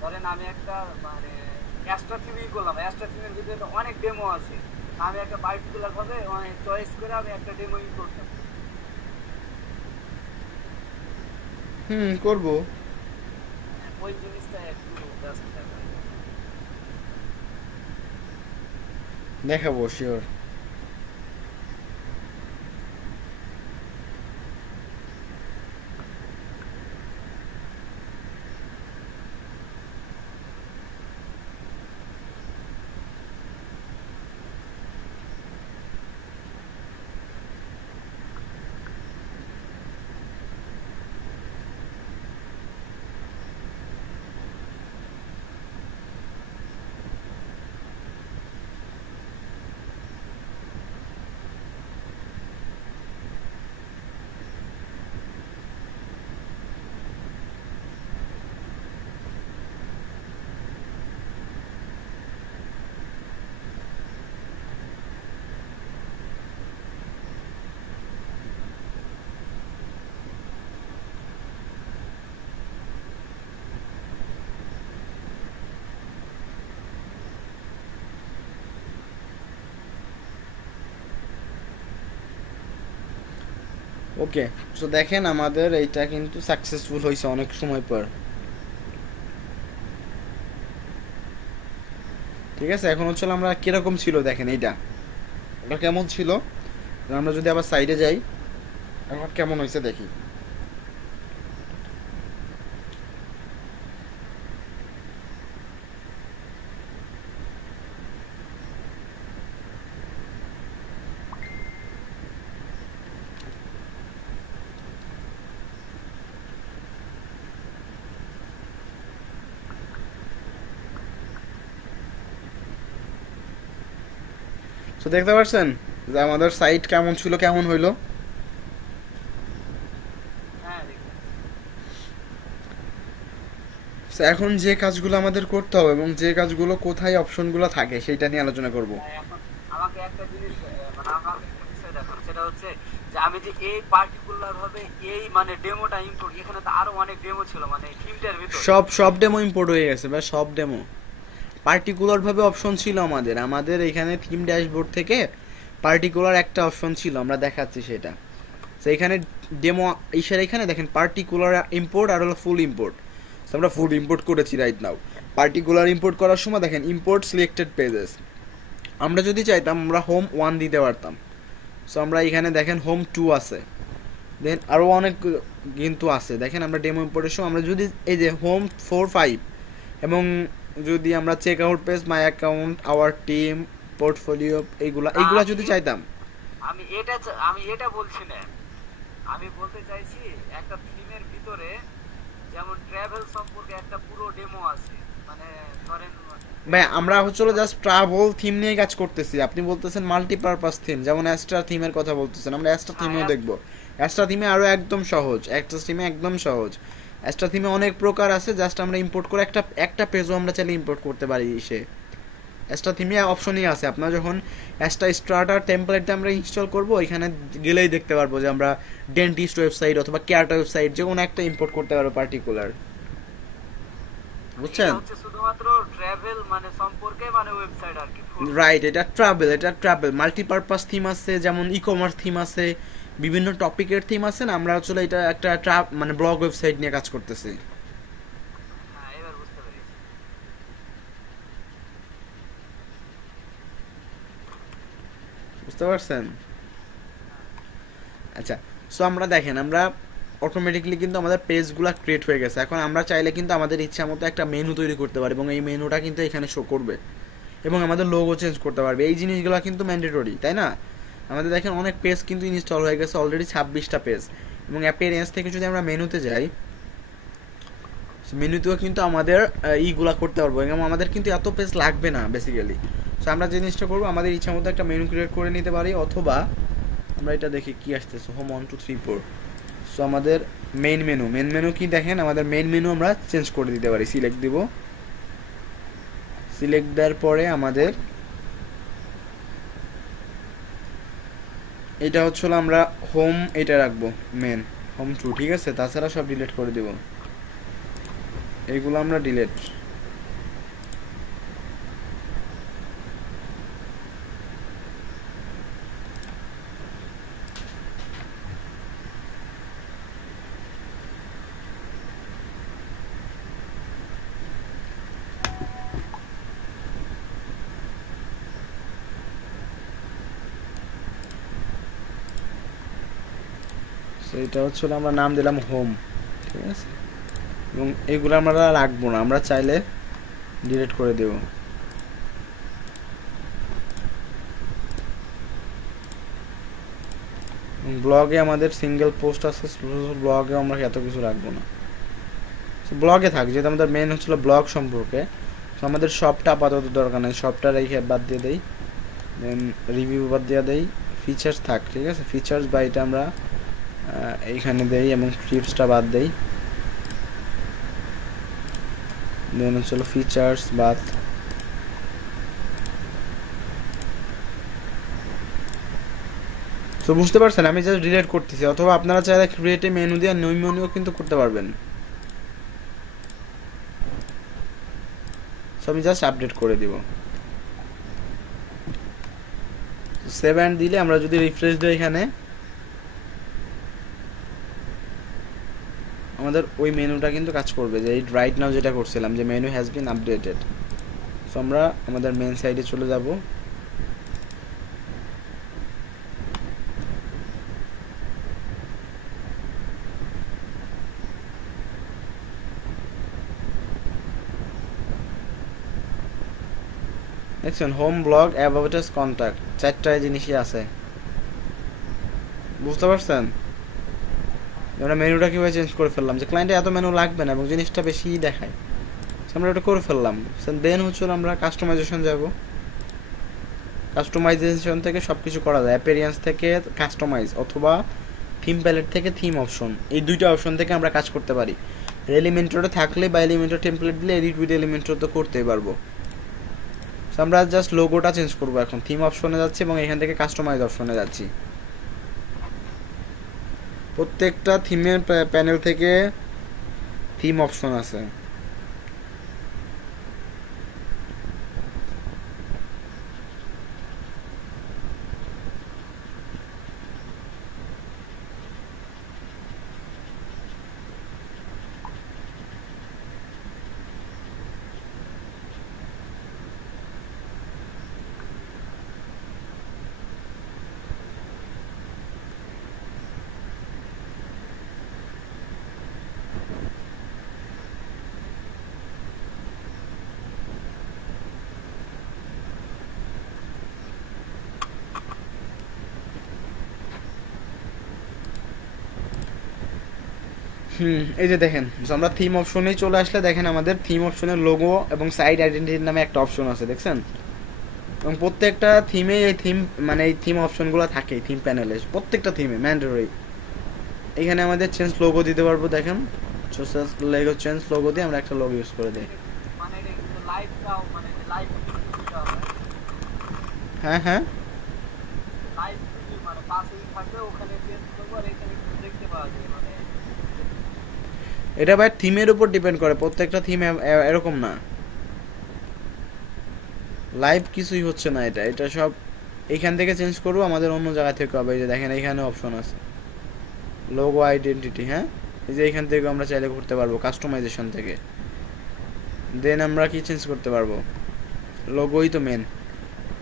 ধরেন আমি একটা মানে অ্যাস্ট্রা থিমই করলাম, অ্যাস্ট্রা থিমের ভিতরে তো অনেক ডেমো আছে, আমি একটা পার্টিকুলার ভাবে মানে চয়েস করে আমি একটা ডেমো ইউজ করতাম। হুম, করবো। ওই জিনিসটা একটু জাস্ট দেখা। দেখাবো শিওর। ওকে, সো দেখেন আমাদের এইটা কিন্তু সাকসেসফুল হয়েছে অনেক সময় পর। ঠিক আছে, এখন হচ্ছে আমরা কিরকম ছিল দেখেন, এইটা এটা কেমন ছিল। আমরা যদি আবার সাইডে যাই, এখন কেমন হয়েছে দেখি। তো দেখতে পাচ্ছেন যে আমাদের সাইট কেমন ছিল, কেমন হইলো। হ্যাঁ দেখতে পাচ্ছি। So, এখন যে কাজগুলো আমাদের করতে হবে এবং যে কাজগুলো কোথায় অপশনগুলো থাকে সেইটা নিয়ে আলোচনা করব। এখন আমাকে একটা জিনিস মানে আমার একটা বিষয় দেখান, সেটা হচ্ছে যে আমি যে এই পার্টিকুলার ভাবে এই মানে ডেমোটা ইম্পোর্ট, এখানে তো আরো অনেক ডেমো ছিল মানে থিমটার ভিতর। সব সব ডেমো ইম্পোর্ট হয়ে গেছে বা সব ডেমো পার্টিকুলার ভাবে অপশন ছিল আমাদের আমাদের এখানে থিম ড্যাশবোর্ড থেকে পার্টিকুলার একটা অপশন ছিল, আমরা দেখাচ্ছি সেটা। তো এখানে ডেমো ইসার এখানে দেখেন পার্টিকুলার ইম্পোর্ট আর হলো ফুল ইম্পোর্ট। তো আমরা ফুল ইম্পোর্ট করেছি রাইট নাও। পার্টিকুলার ইম্পোর্ট করার সময় দেখেন ইম্পোর্ট সিলেক্টেড পেজেস, আমরা যদি চাইতাম আমরা হোম 1 দিতে পারতাম। সো আমরা এখানে দেখেন হোম 2 আছে, দেন আরও অনেক কিন্তু আছে। দেখেন আমরা ডেমো ইম্পোর্টের সময় আমরা যদি এই যে হোম 4 5 এবং যদি আমরা check out page, my account, our team, portfolio, এইগুলা এইগুলা যদি চাইতাম। আমি এটা বলছি না, আমি বলতে চাইছি একটা থিমের ভিতরে যেমন ট্রাভেল সম্পর্কে একটা পুরো ডেমো আছে, মানে ধরেন ভাই আমরা হচ্ছিল জাস্ট ট্রাভেল থিম নিয়ে কাজ করতেছি, আপনি বলতেছেন মাল্টিপারপাস থিম, যেমন অ্যাস্ট্রা থিমের কথা বলতেছেন, আমরা অ্যাস্ট্রা থিমেও দেখবো। অ্যাস্ট্রা থিমে আরও একদম সহজ, অ্যাস্ট্রা থিমে একদম সহজ। অ্যাস্ট্রা থিমে অনেক প্রকার আছে, জাস্ট আমরা ইম্পোর্ট করে একটা একটা পেজও আমরা চাইলে ইম্পোর্ট করতে পারি। সে অ্যাস্ট্রা থিমে অপশনই আছে, আপনার যখন অ্যাস্ট্রা স্টার্টার টেমপ্লেটটা আমরা ইনস্টল করবো ওইখানে গেলেই দেখতে পারবো যে আমরা ডেন্টিস্ট ওয়েবসাইট অথবা কেয়ারটা ওয়েবসাইট যে কোনো একটা ইম্পোর্ট করতে পারবো পার্টিকুলার, বুঝছেন? হচ্ছে শুধুমাত্র ট্রাভেল মানে সম্পর্কে মানে ওয়েবসাইট আর কি। রাইট, এটা ট্রাভেল, এটা ট্রাভেল মাল্টিপারপাস থিম আছে, যেমন ই কমার্স থিম আছে, বিভিন্ন টপিকের থিম আছে না। আমরা আসলে এটা একটা মানে ব্লগ ওয়েবসাইট নিয়ে কাজ করতেছি। হ্যাঁ এবার বুঝতে পেরেছি। বুঝতে পারছেন? আচ্ছা, সো আমরা দেখেন আমরা অটোমেটিকলি কিন্তু আমাদের পেজগুলো ক্রিয়েট হয়ে গেছে। এখন আমরা চাইলে কিন্তু আমাদের ইচ্ছা মতো একটা মেনু তৈরি করতে পারি এবং এই মেনুটা কিন্তু এখানে শো করবে এবং আমাদের লোগো চেঞ্জ করতে পারবে। এই জিনিসগুলো কিন্তু ম্যান্ডেটরি, তাই না? আমাদের দেখেন অনেক পেজ কিন্তু ইনস্টল হয়ে গেছে অলরেডি, 26টা পেজ। এবং অ্যাপিয়ারেন্স থেকে যদি আমরা মেনুতে যাই, মেনুতেও কিন্তু আমাদের ইগুলা করতে পারবো এবং আমাদের কিন্তু এত পেজ লাগবে না বেসিক্যালি। সো আমরা যে জিনিসটা করবো, আমাদের ইচ্ছা মতো একটা মেনু ক্রিয়েট করে নিতে পারি, অথবা আমরা এটা দেখি কি আসতেছে, হোম 1 2 3 4। সো আমাদের মেইন মেনু কি দেখেন, আমাদের মেইন মেনু আমরা চেঞ্জ করে দিতে পারি। সিলেক্ট দিব, সিলেক্ট দেওয়ার পরে আমাদের এটা হচ্ছিল আমরা হোম এটা রাখবো মেন হোম 2, ঠিক আছে? তাছাড়া সব ডিলিট করে দিব, এইগুলো আমরা ডিলিট। এটা হচ্ছিল আমরা নাম দিলাম হোম, ঠিক আছে? এবং এগুলো আমরা রাখবো না, আমরা চাইলে ডিলিট করে দেব। ব্লগে আমাদের সিঙ্গেল পোস্ট আছে, ব্লগে আমরা এত কিছু রাখবো না, ব্লগে থাক, যেহেতু আমাদের মেন হচ্ছিল ব্লগ সম্পর্কে। আমাদের সবটা আপাতত দরকার নেই, সবটা রেখে বাদ দিয়ে দেই, দেন রিভিউ বাদ দিয়ে দেই, ফিচার্স থাক, ঠিক আছে? ফিচার্স বা এটা আমরা এইখানে দেই এবং ক্লিপসটা বাদ দেই, দেন হচ্ছিল ফিচার্স বাদ। তো বুঝতে পারছেন আমি জাস্ট ডিলিট করতেছি, অথবা আপনারা চাইলে ক্রিয়েট মেনু দিয়ে নিউ মেনুও কিন্তু করতে পারবেন। সো আমি জাস্ট আপডেট করে দিব, সেভ অ্যান্ড দিলে আমরা যদি রিফ্রেশ দিই এখানে আমাদের ওই মেনুটা কিন্তু কাজ করবে, যে এই রাইট নাও যেটা করছিলাম যে menu has been updated. So আমরা আমাদের মেন সাইডে চলে যাব। দেখছেন হোম, ব্লগ, অ্যাবাউটাস, কন্ট্যাক্ট, চারটায় জিনিসই আছে, বুঝতে পারছেন? আমরা মেনুটা কীভাবে চেঞ্জ করে ফেললাম, যে ক্লায়েন্টে এত মেনু লাগবে না এবং জিনিসটা বেশি দেখায়, আমরা ওটা করে ফেললাম। দেন হচ্ছে আমরা কাস্টমাইজেশন যাব। কাস্টমাইজেশন থেকে সব কিছু করা যায়, অ্যাপিয়ারেন্স থেকে কাস্টমাইজ অথবা থিম প্যালেট থেকে থিম অপশন, এই দুইটা অপশন থেকে আমরা কাজ করতে পারি। এলিমেন্টরে থাকলে বা এলিমেন্টর টেমপ্লেট দিলে এডিট উইথ এলিমেন্টর তো করতেই পারবো। আমরা জাস্ট লোগোটা চেঞ্জ করবো, এখন থিম অপশনে যাচ্ছি এবং এখান থেকে কাস্টমাইজ অপশনে যাচ্ছি। প্রত্যেকটা থিমের প্যানেল থেকে থিম অপশন আছে। এই যে দেখেন, আমরা থিম অপশনেই চলে আসলে দেখেন আমাদের থিম অপশনের লোগো এবং সাইড আইডেন্টিটি নামে একটা অপশন আছে, দেখছেন? এবং প্রত্যেকটা থিমে এই থিম মানে এই থিম অপশনগুলো থাকে থিম প্যানেলে, প্রত্যেকটা থিমে ম্যান্ডেটরি। এখানে আমাদের চেঞ্জ লোগো দিতে পারবো, দেখেন লোগো চেঞ্জ লোগো দিয়ে আমরা একটা লোগো ইউজ করে দিই। মানে লাইভটাও মানে লাইভ হ্যাঁ হ্যাঁ, লাইভ মানে পাশেই থাকবে, ওখানে চেঞ্জ করবো আর এখানে দেখতে পাওয়া যায়। মানে এটা ভাই থিমের উপর ডিপেন্ড করে, প্রত্যেকটা থিম এরকম না, লাইভ কিছুই হচ্ছে না। এটা সব এইখান থেকে চেঞ্জ করবো, আমাদের অন্য জায়গা থেকে হবে। এই যে দেখেন এখানে অপশন আছে লোগো আইডেন্টিটি, হ্যাঁ এই যে এইখান থেকে আমরা চাইলে করতে পারবো কাস্টমাইজেশন থেকে। দেন আমরা কি চেঞ্জ করতে পারবো, লোগোই তো মেন।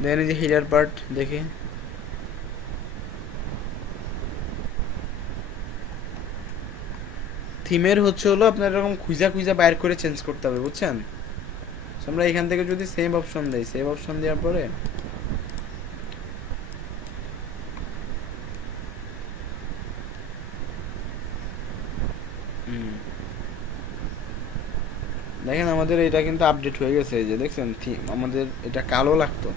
দেন এই যে হিডার পার্ট দেখি, থিমের হচ্ছে হলো আপনার এরকম খুঁজা খুঁজা বাইর করে চেঞ্জ করতে হবে, বুঝছেন? আমরা এখান থেকে যদি সেভ অপশন দেই, সেভ অপশন দেওয়ার পরে দেখেন আমাদের এটা কিন্তু আপডেট হয়ে গেছে। এই যে দেখছেন থিম আমাদের এটা কালো লাগতো,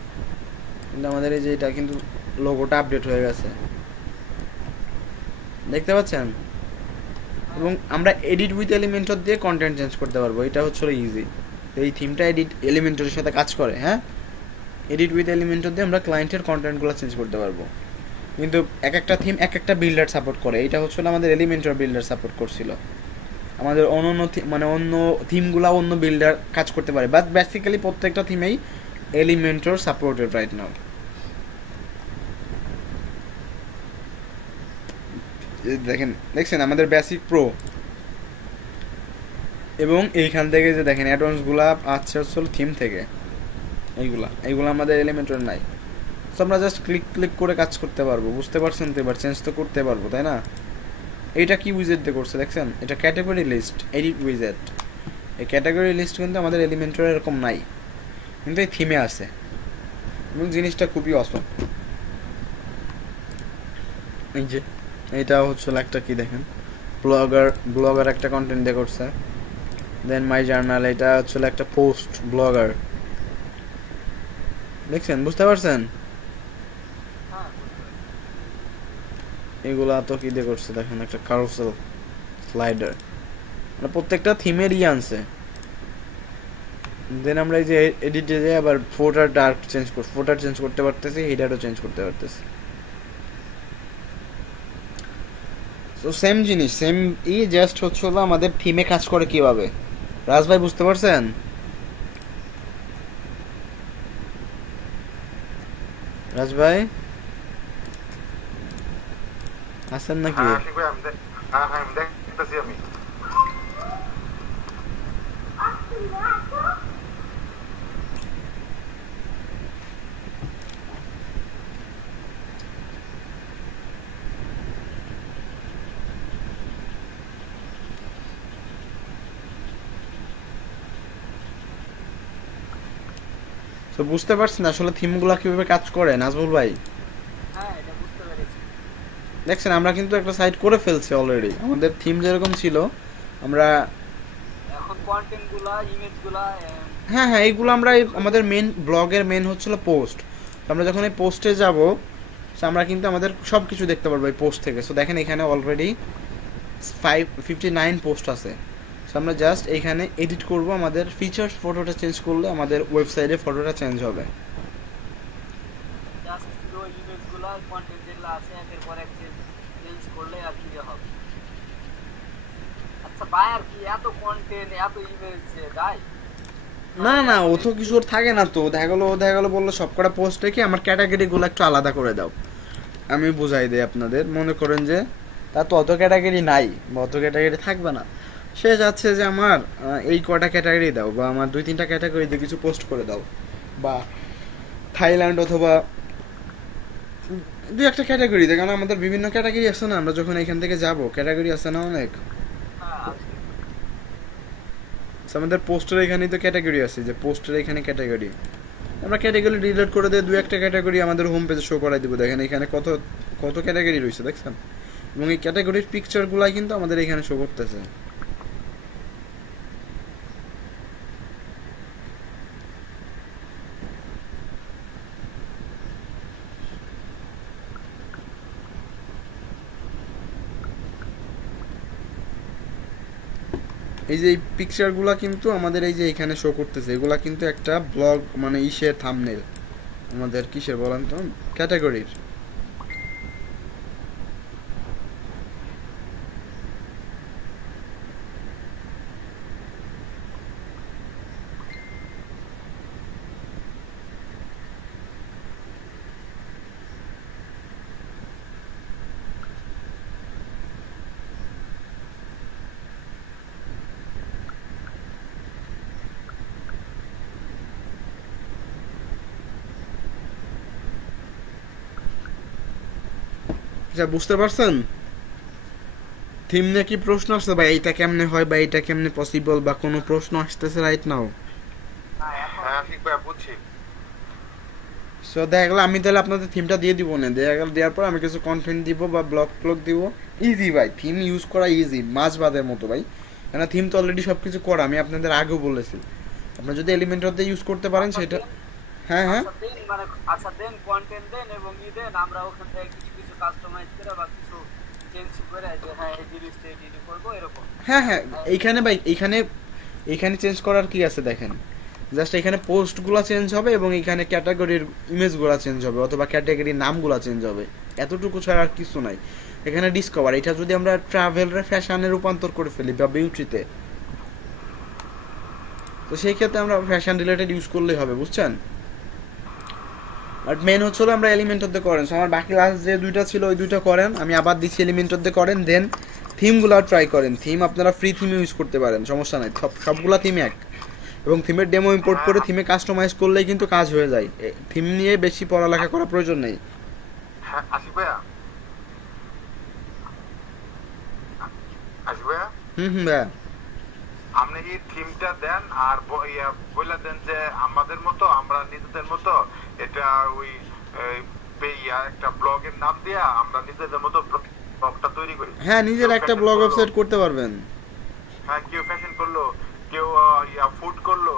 কিন্তু আমাদের এই যে এটা কিন্তু লোগোটা আপডেট হয়ে গেছে, দেখতে পাচ্ছেন? এবং আমরা এডিট উইথ এলিমেন্টর দিয়ে কন্টেন্ট চেঞ্জ করতে পারবো, এটা হচ্ছে ইজি। এই থিমটা এডিট এলিমেন্টরের সাথে কাজ করে, হ্যাঁ এডিট উইথ এলিমেন্টর দিয়ে আমরা ক্লায়েন্টের কন্টেন্টগুলো চেঞ্জ করতে পারবো। কিন্তু এক একটা থিম এক একটা বিল্ডার সাপোর্ট করে, এটা হচ্ছে আমাদের এলিমেন্টর বিল্ডার সাপোর্ট করছিল। আমাদের অন্য মানে অন্য থিমগুলো অন্য বিল্ডার কাজ করতে পারে, বাট বেসিক্যালি প্রত্যেকটা থিমেই এলিমেন্টর সাপোর্টেড রাইট নাও। দেখছেন আমাদের বেসিক প্রো, এবং এইখান থেকে যে দেখেন অ্যাডভান্সগুলা আছে হচ্ছে থিম থেকে, এইগুলা আমাদের এলিমেন্টর নাই। সো আমরা জাস্ট ক্লিক করে কাজ করতে পারবো, বুঝতে পারছেন তো? এবার চেঞ্জ তো করতে পারবো, তাই না? এইটা কি উইজেট দিয়ে করছে দেখছেন, এটা ক্যাটাগরি লিস্ট এডিট উইজেট। এই ক্যাটাগরি লিস্ট কিন্তু আমাদের এলিমেন্টর এরকম নাই, কিন্তু এই থিমে আছে এবং জিনিসটা খুবই অসম। এই যে এইটা হচ্ছে একটা কি দেখেন, ব্লগার একটা কন্টেন্ট দিয়ে করছে। দেন মাই জার্নাল, এটা হচ্ছে একটা পোস্ট ব্লগার, দেখছেন? বুঝতে পারছেন? এগুলা তো কি দিয়ে করছে দেখেন, একটা কারুসেল স্লাইডার, মানে প্রত্যেকটা থিমেরই আনছে। দেন আমরা এই যে এডিটে যাই আবার ফোটার ডার্ক চেঞ্জ করতে পারতেছি, হিডারও চেঞ্জ করতে পারতেছি। তো সেম জিনিস সেম জাস্ট হচ্ছে হলো আমাদের থিমে কাজ করে কিভাবে। রাজ ভাই বুঝতে পারছেন? রাজ ভাই আছেন নাকি? হ্যাঁ আমি দেখতেছি। আমি তো বুঝতে পারছেন আসলে থিমগুলো কিভাবে কাজ করে নাজমুল ভাই? হ্যাঁ এটা বুঝতে পেরেছি। দেখছেন আমরা কিন্তু একটা সাইট করে ফেলছি অলরেডি, আমাদের থিম যেরকম ছিল আমরা। এখন কন্টেন্ট গুলা, ইমেজ গুলা হ্যাঁ হ্যাঁ, এইগুলো আমরা আমাদের মেন ব্লগের মেন হচ্ছিল পোস্ট। তো আমরা যখন এই পোস্টে যাব আমরা কিন্তু আমাদের সব কিছু দেখতে পারবো এই পোস্ট থেকে। সো দেখেন এখানে অলরেডি 559 পোস্ট আছে। সো আমরা জাস্ট এইখানে এডিট করব, আমাদের ফিচার্স ফটোটা চেঞ্জ করলে আমাদের ওয়েবসাইটে ফটোটা চেঞ্জ হবে। জাস্ট পুরো ইমেজ গুলা, কন্টেন্ট যেগুলো আছে একের পর এক চেঞ্জ করলে আর কি হবে। আচ্ছা ভাই আর কি এত কন্টেন্ট এত ইমেজ দেয়? না না, ও তো কিছু ওর থাকে না। তো দেখা গেলো বললো সব কটা পোস্ট রেখে আমার ক্যাটাগরিগুলো একটু আলাদা করে দাও। আমি বুঝাই দিই আপনাদের, মনে করেন যে তার তো অত ক্যাটাগরি নাই বা অত ক্যাটাগরি থাকবে না, সে যাচ্ছে যে আমার এই কটা ক্যাটাগরি দাও বা আমার 2-3টা ক্যাটাগরিতে কিছু পোস্ট করে দাও, বা থাইল্যান্ড অথবা 2-একটা ক্যাটাগরিতে। কারণ আমাদের বিভিন্ন ক্যাটাগরি আছে না, আমরা যখন এখান থেকে যাব ক্যাটাগরি আছে না অনেক। হ্যাঁ আছে। আমাদের পোস্টের এখানেই তো ক্যাটাগরি আছে, যে পোস্টের এখানে ক্যাটাগরি আমরা ক্যাটাগরি ডিলিট করে দিয়ে 2-একটা ক্যাটাগরি আমাদের হোম পেজে শো করাই দিব। দেখেন এখানে কত কত ক্যাটাগরি রয়েছে দেখছেন, এবং এই ক্যাটাগরির পিকচারগুলাই কিন্তু আমাদের এখানে শো করতেছে। এই যে এই পিকচারগুলা কিন্তু আমাদের এই যে এখানে শো করতেছে, এগুলা কিন্তু একটা ব্লগ মানে ইসের থাম্বনেল, আমাদের কিসের বলেন তো, ক্যাটাগরির। আচ্ছা বুঝতে পারছেন থিম নিয়ে কি প্রশ্ন আসছে বা এইটা কেমনে হয় বা এইটা কেমনে পসিবল বা কোনো প্রশ্ন আসতেছে রাইট নাও? হ্যাঁ ঠিক ভাই বুঝছি। সো দেখা গেল আমি তাহলে আপনাদের থিমটা দিয়ে দিব না, দেখা গেল দেওয়ার পর আমি কিছু কন্টেন্ট দিব বা ব্লগ দিব। ইজি ভাই, থিম ইউজ করা ইজি, মাছ বাদের মতো ভাই। কেন থিম তো অলরেডি সব কিছু করা, আমি আপনাদের আগেও বলেছি। আপনারা যদি এলিমেন্টর দিয়ে ইউজ করতে পারেন সেটা। হ্যাঁ হ্যাঁ আচ্ছা দেন মানে আচ্ছা দেন কন্টেন্ট দেন এবং দেন আমরা ওখান থেকে কিছু কিছু কাস্টমাইজ করে বা কিছু চেঞ্জ করে যে হ্যাঁ এই জিনিসটা এডিট করবো এরকম। হ্যাঁ হ্যাঁ, এইখানে ভাই এইখানে চেঞ্জ করার কি আছে দেখেন, জাস্ট এখানে পোস্টগুলো চেঞ্জ হবে এবং এখানে ক্যাটাগরির ইমেজগুলো চেঞ্জ হবে অথবা ক্যাটাগরির নামগুলো চেঞ্জ হবে, এতটুকু ছাড়া আর কিছু নাই। এখানে ডিসকভার, এটা যদি আমরা ট্রাভেলরে ফ্যাশনে রূপান্তর করে ফেলি বা বিউটিতে, তো সেই ক্ষেত্রে আমরা ফ্যাশন রিলেটেড ইউজ করলেই হবে, বুঝছেন? বাট মেন হচ্ছে আমরা এলিমেন্টর দিয়ে করেন। আমার বাকি লাস্ট যে 2টা ছিল ওই 2টা করেন, আমি আবার দিচ্ছি এলিমেন্টর দিয়ে করেন। দেন থিমগুলো ট্রাই করেন, থিম আপনারা ফ্রি থিম ইউজ করতে পারেন, সমস্যা নাই, সবগুলা থিম এক। এবং থিমের ডেমো ইম্পোর্ট করে থিমে কাস্টমাইজ করলেই কিন্তু কাজ হয়ে যায়, থিম নিয়ে বেশি পড়ালেখা করার প্রয়োজন নেই। হ্যাঁ আসিফ ভাইয়া, আসিফ ভাইয়া ভাইয়া আপনি এই থিমটা দেন আর বলে দেন যে আমাদের মতো আমরা নিজেদের মতো এটা ওই একটা ব্লগের নাম দিয়া আমরা নিজেদের মতো ব্লগটা তৈরি করি। হ্যাঁ, নিজের একটা ব্লগ ওয়েবসাইট করতে পারবেন। হ্যাঁ, কেউ ফ্যাশন করলো, কেউ ফুড করলো,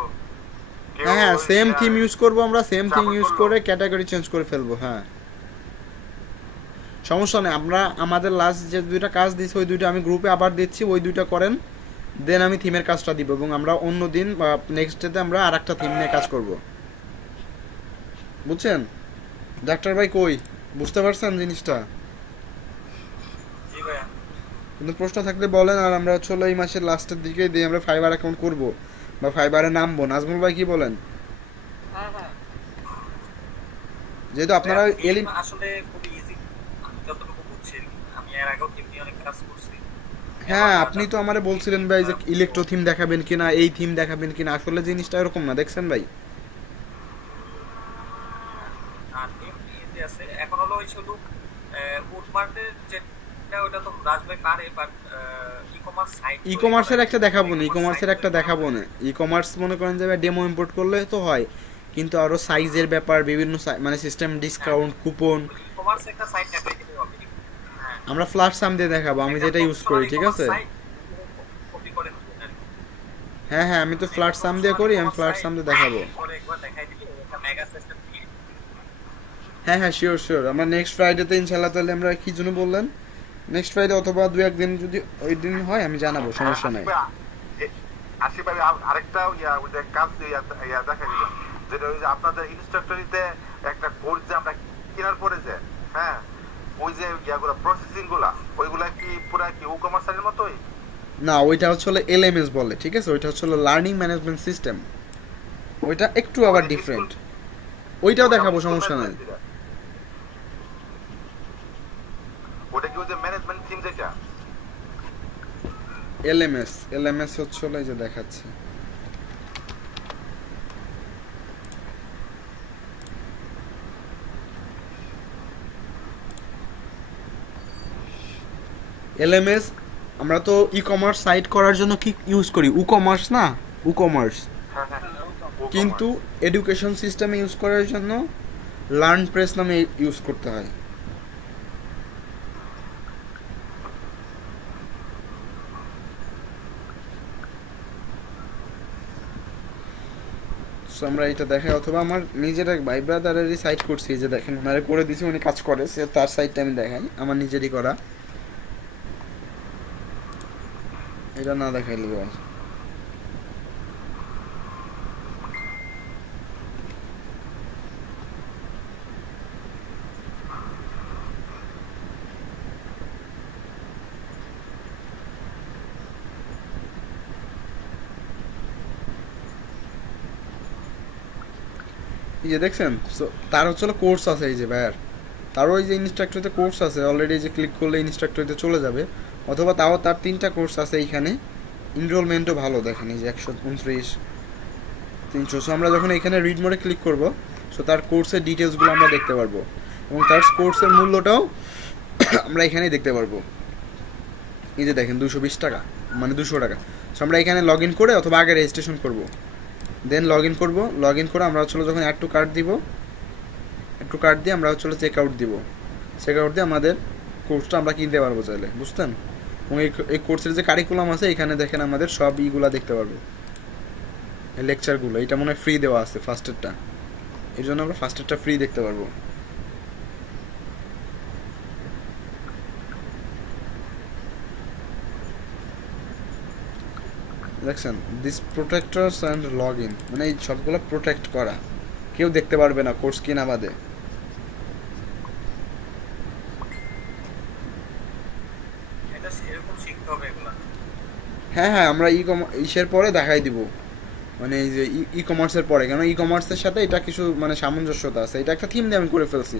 হ্যাঁ সেম থিম ইউজ করবো আমরা, সেম থিম ইউজ করে ক্যাটাগরি চেঞ্জ করে ফেলবো। হ্যাঁ সমস্যা নেই, আমরা আমাদের লাস্ট যে 2টা কাজ দিয়েছি ওই 2টা আমি গ্রুপে আবার দিচ্ছি, ওই 2টা করেন। দেন আমি থিমের কাজটা দিব এবং আমরা অন্য দিন বা নেক্সট ডেতে আমরা আর একটা থিম নিয়ে কাজ করব, বুঝছেন? ডাক্তার ভাই কই বুঝতে পারছেন জিনিসটা? জি ভাইয়া। কিন্তু প্রশ্ন থাকলে বলেন, আর আমরা হচ্ছে এই মাসের লাস্টের দিকে দিয়ে আমরা ফাইবার অ্যাকাউন্ট করব বা ফাইবারে নামবো। নাজমুল ভাই কি বলেন? হ্যাঁ হ্যাঁ, যেহেতু আপনারা আসলে খুব ইজি, আমি যতটুকু বুঝছি আমি এর আগেও থিম নিয়ে অনেক কাজ করছি। হ্যাঁ আপনি তো আমারে বলছিলেন ভাই যে ইলেকট্রো থিম দেখাবেন কিনা, এই থিম দেখাবেন কিনা, আসলে জিনিসটা এরকম না, দেখছেন ভাই? থিম ইজি আছে, এখন হলো ওই শুধু উডমার্টের যেটা ওটা তো রাজভাই পারে, বাট ই কমার্স সাইট ই কমার্সের একটা দেখাবো না, ই কমার্সের একটা দেখাবো না। ই কমার্স মনে করেন যে ডেমো ইম্পোর্ট করলে তো হয়, কিন্তু আরো সাইজের ব্যাপার, বিভিন্ন মানে system, discount, coupon, e commerce একটা সাইট দেখাই দিতে হবে। হ্যাঁ, আমরা ফ্ল্যাট সাম দিয়ে দেখাবো, আমি যেটা ইউজ করি, ঠিক আছে? কপি করে নেবেন আর কি। হ্যাঁ হ্যাঁ, আমি তো ফ্ল্যাট সাম দিয়ে করি, আমি ফ্ল্যাট সাম দিয়ে দেখাবো। পরে একবার দেখাই দিলে একটা মেগা সিস্টেম দিয়ে। হ্যাঁ হ্যাঁ, শিওর শিওর, আমরা নেক্সট ফ্রাইডেতে ইনশাল্লাহ, তাহলে আমরা কি জন্য বললেন, নেক্সট ফ্রাইডে অথবা দু একদিন যদি ওই দিন হয় আমি জানাবো, সমস্যা নাই। আসিফ ভাই আরেকটা ওই যে কাজ দেখা দিলাম, যেটা ওই যে আপনাদের ইনস্ট্রাক্টরিতে একটা কোর্স যে আমরা কেনার পরে যে, হ্যাঁ, ওই যে ইয়াগুলো প্রসেসিং গুলা, ওইগুলা কি পুরা কি ই কমার্সের মতোই? না, ওইটা হচ্ছে হলো এলএমএস বলে, ঠিক আছে? ওইটা হচ্ছে হলো লার্নিং ম্যানেজমেন্ট সিস্টেম, ওইটা একটু আবার ডিফারেন্ট, ওইটাও দেখাবো, সমস্যা নাই। ওটা কি ওই যে ম্যানেজমেন্ট টিম যেটা? এলএমএস, এলএমএস হচ্ছে হলো এই যে দেখাচ্ছি, এলএমএস। আমরা তো ই কমার্স সাইট করার জন্য কি ইউজ করি? উ কমার্স না, উ কমার্স। হ্যাঁ হ্যাঁ, কিন্তু এডুকেশন সিস্টেমে ইউজ করার জন্য লার্ন প্রেস নামে ইউজ করতে হয়। So, আমরা এটা দেখাই, অথবা আমার নিজের এক ভাই ব্রাদারেরই সাইট করছি, এই যে দেখেন ওনারে করে দিছি, উনি কাজ করে, সে তার সাইটটা আমি দেখাই, আমার নিজেরই করা, এটা না দেখাইলে হয়। এই যে দেখছেন, সো তার হচ্ছে কোর্স আছে, এই যে ভাইয়ার, তারও এই যে ইনস্ট্রাক্টরিতে কোর্স আছে অলরেডি, যে ক্লিক করলে ইনস্ট্রাক্টরিতে চলে যাবে, অথবা তাও তার 3টা কোর্স আছে এইখানে, এনরোলমেন্টও ভালো, দেখেন এই যে 129, 300। সো আমরা যখন এখানে রিড মোডে ক্লিক করব, সো তার কোর্সের ডিটেলসগুলো আমরা দেখতে পারবো, এবং তার কোর্সের মূল্যটাও আমরা এখানেই দেখতে পারবো। এই যে দেখেন 220 টাকা, মানে 200 টাকা। সো আমরা এখানে লগ ইন করে অথবা আগে রেজিস্ট্রেশন করব, দেন লগ ইন করবো, লগ ইন করে আমরা হচ্ছে যখন অ্যাড টু কার্ড দিব, অ্যাড টু কার্ড দিয়ে আমরা হচ্ছে চেক আউট দিব, চেক আউট দিয়ে আমাদের কোর্সটা আমরা কিনতে পারবো চাইলে, বুঝতেন? এবং এই কোর্সের যে কারিকুলাম আছে এখানে দেখেন আমাদের সব ইগুলা দেখতে পারবো, এই লেকচারগুলো, এটা মনে হয় ফ্রি দেওয়া আছে ফার্স্টেরটা, এই জন্য আমরা ফার্স্টেরটা ফ্রি দেখতে পারবো। দেখছেন দিস প্রোটেক্টরস অ্যান্ড লগ ইন, মানে এই সবগুলো প্রোটেক্ট করা, কেউ দেখতে পারবে না কোর্স কিনা বাদে। এটা এরকম শিখতে হবে এগুলা। হ্যাঁ হ্যাঁ, আমরা ইসের পরে দেখাই দিব, মানে এই যে ই কমার্সের পরে, কেন ই কমার্সের সাথে এটা কিছু মানে সামঞ্জস্যতা আছে, এটা একটা থিম দিয়ে আমি করে ফেলছি,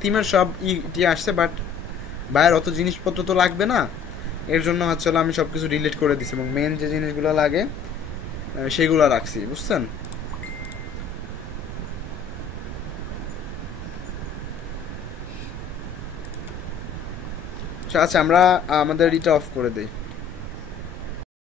থিমের সব ইটি আসছে, বাট বাইরের অত জিনিসপত্র তো লাগবে না, এর জন্য হচ্ছে আমি সব কিছু ডিলিট করে দিছি, এবং মেন যে জিনিসগুলো লাগে সেগুলো রাখছি, বুঝছেন? আচ্ছা আমরা আমাদের এটা অফ করে দিই।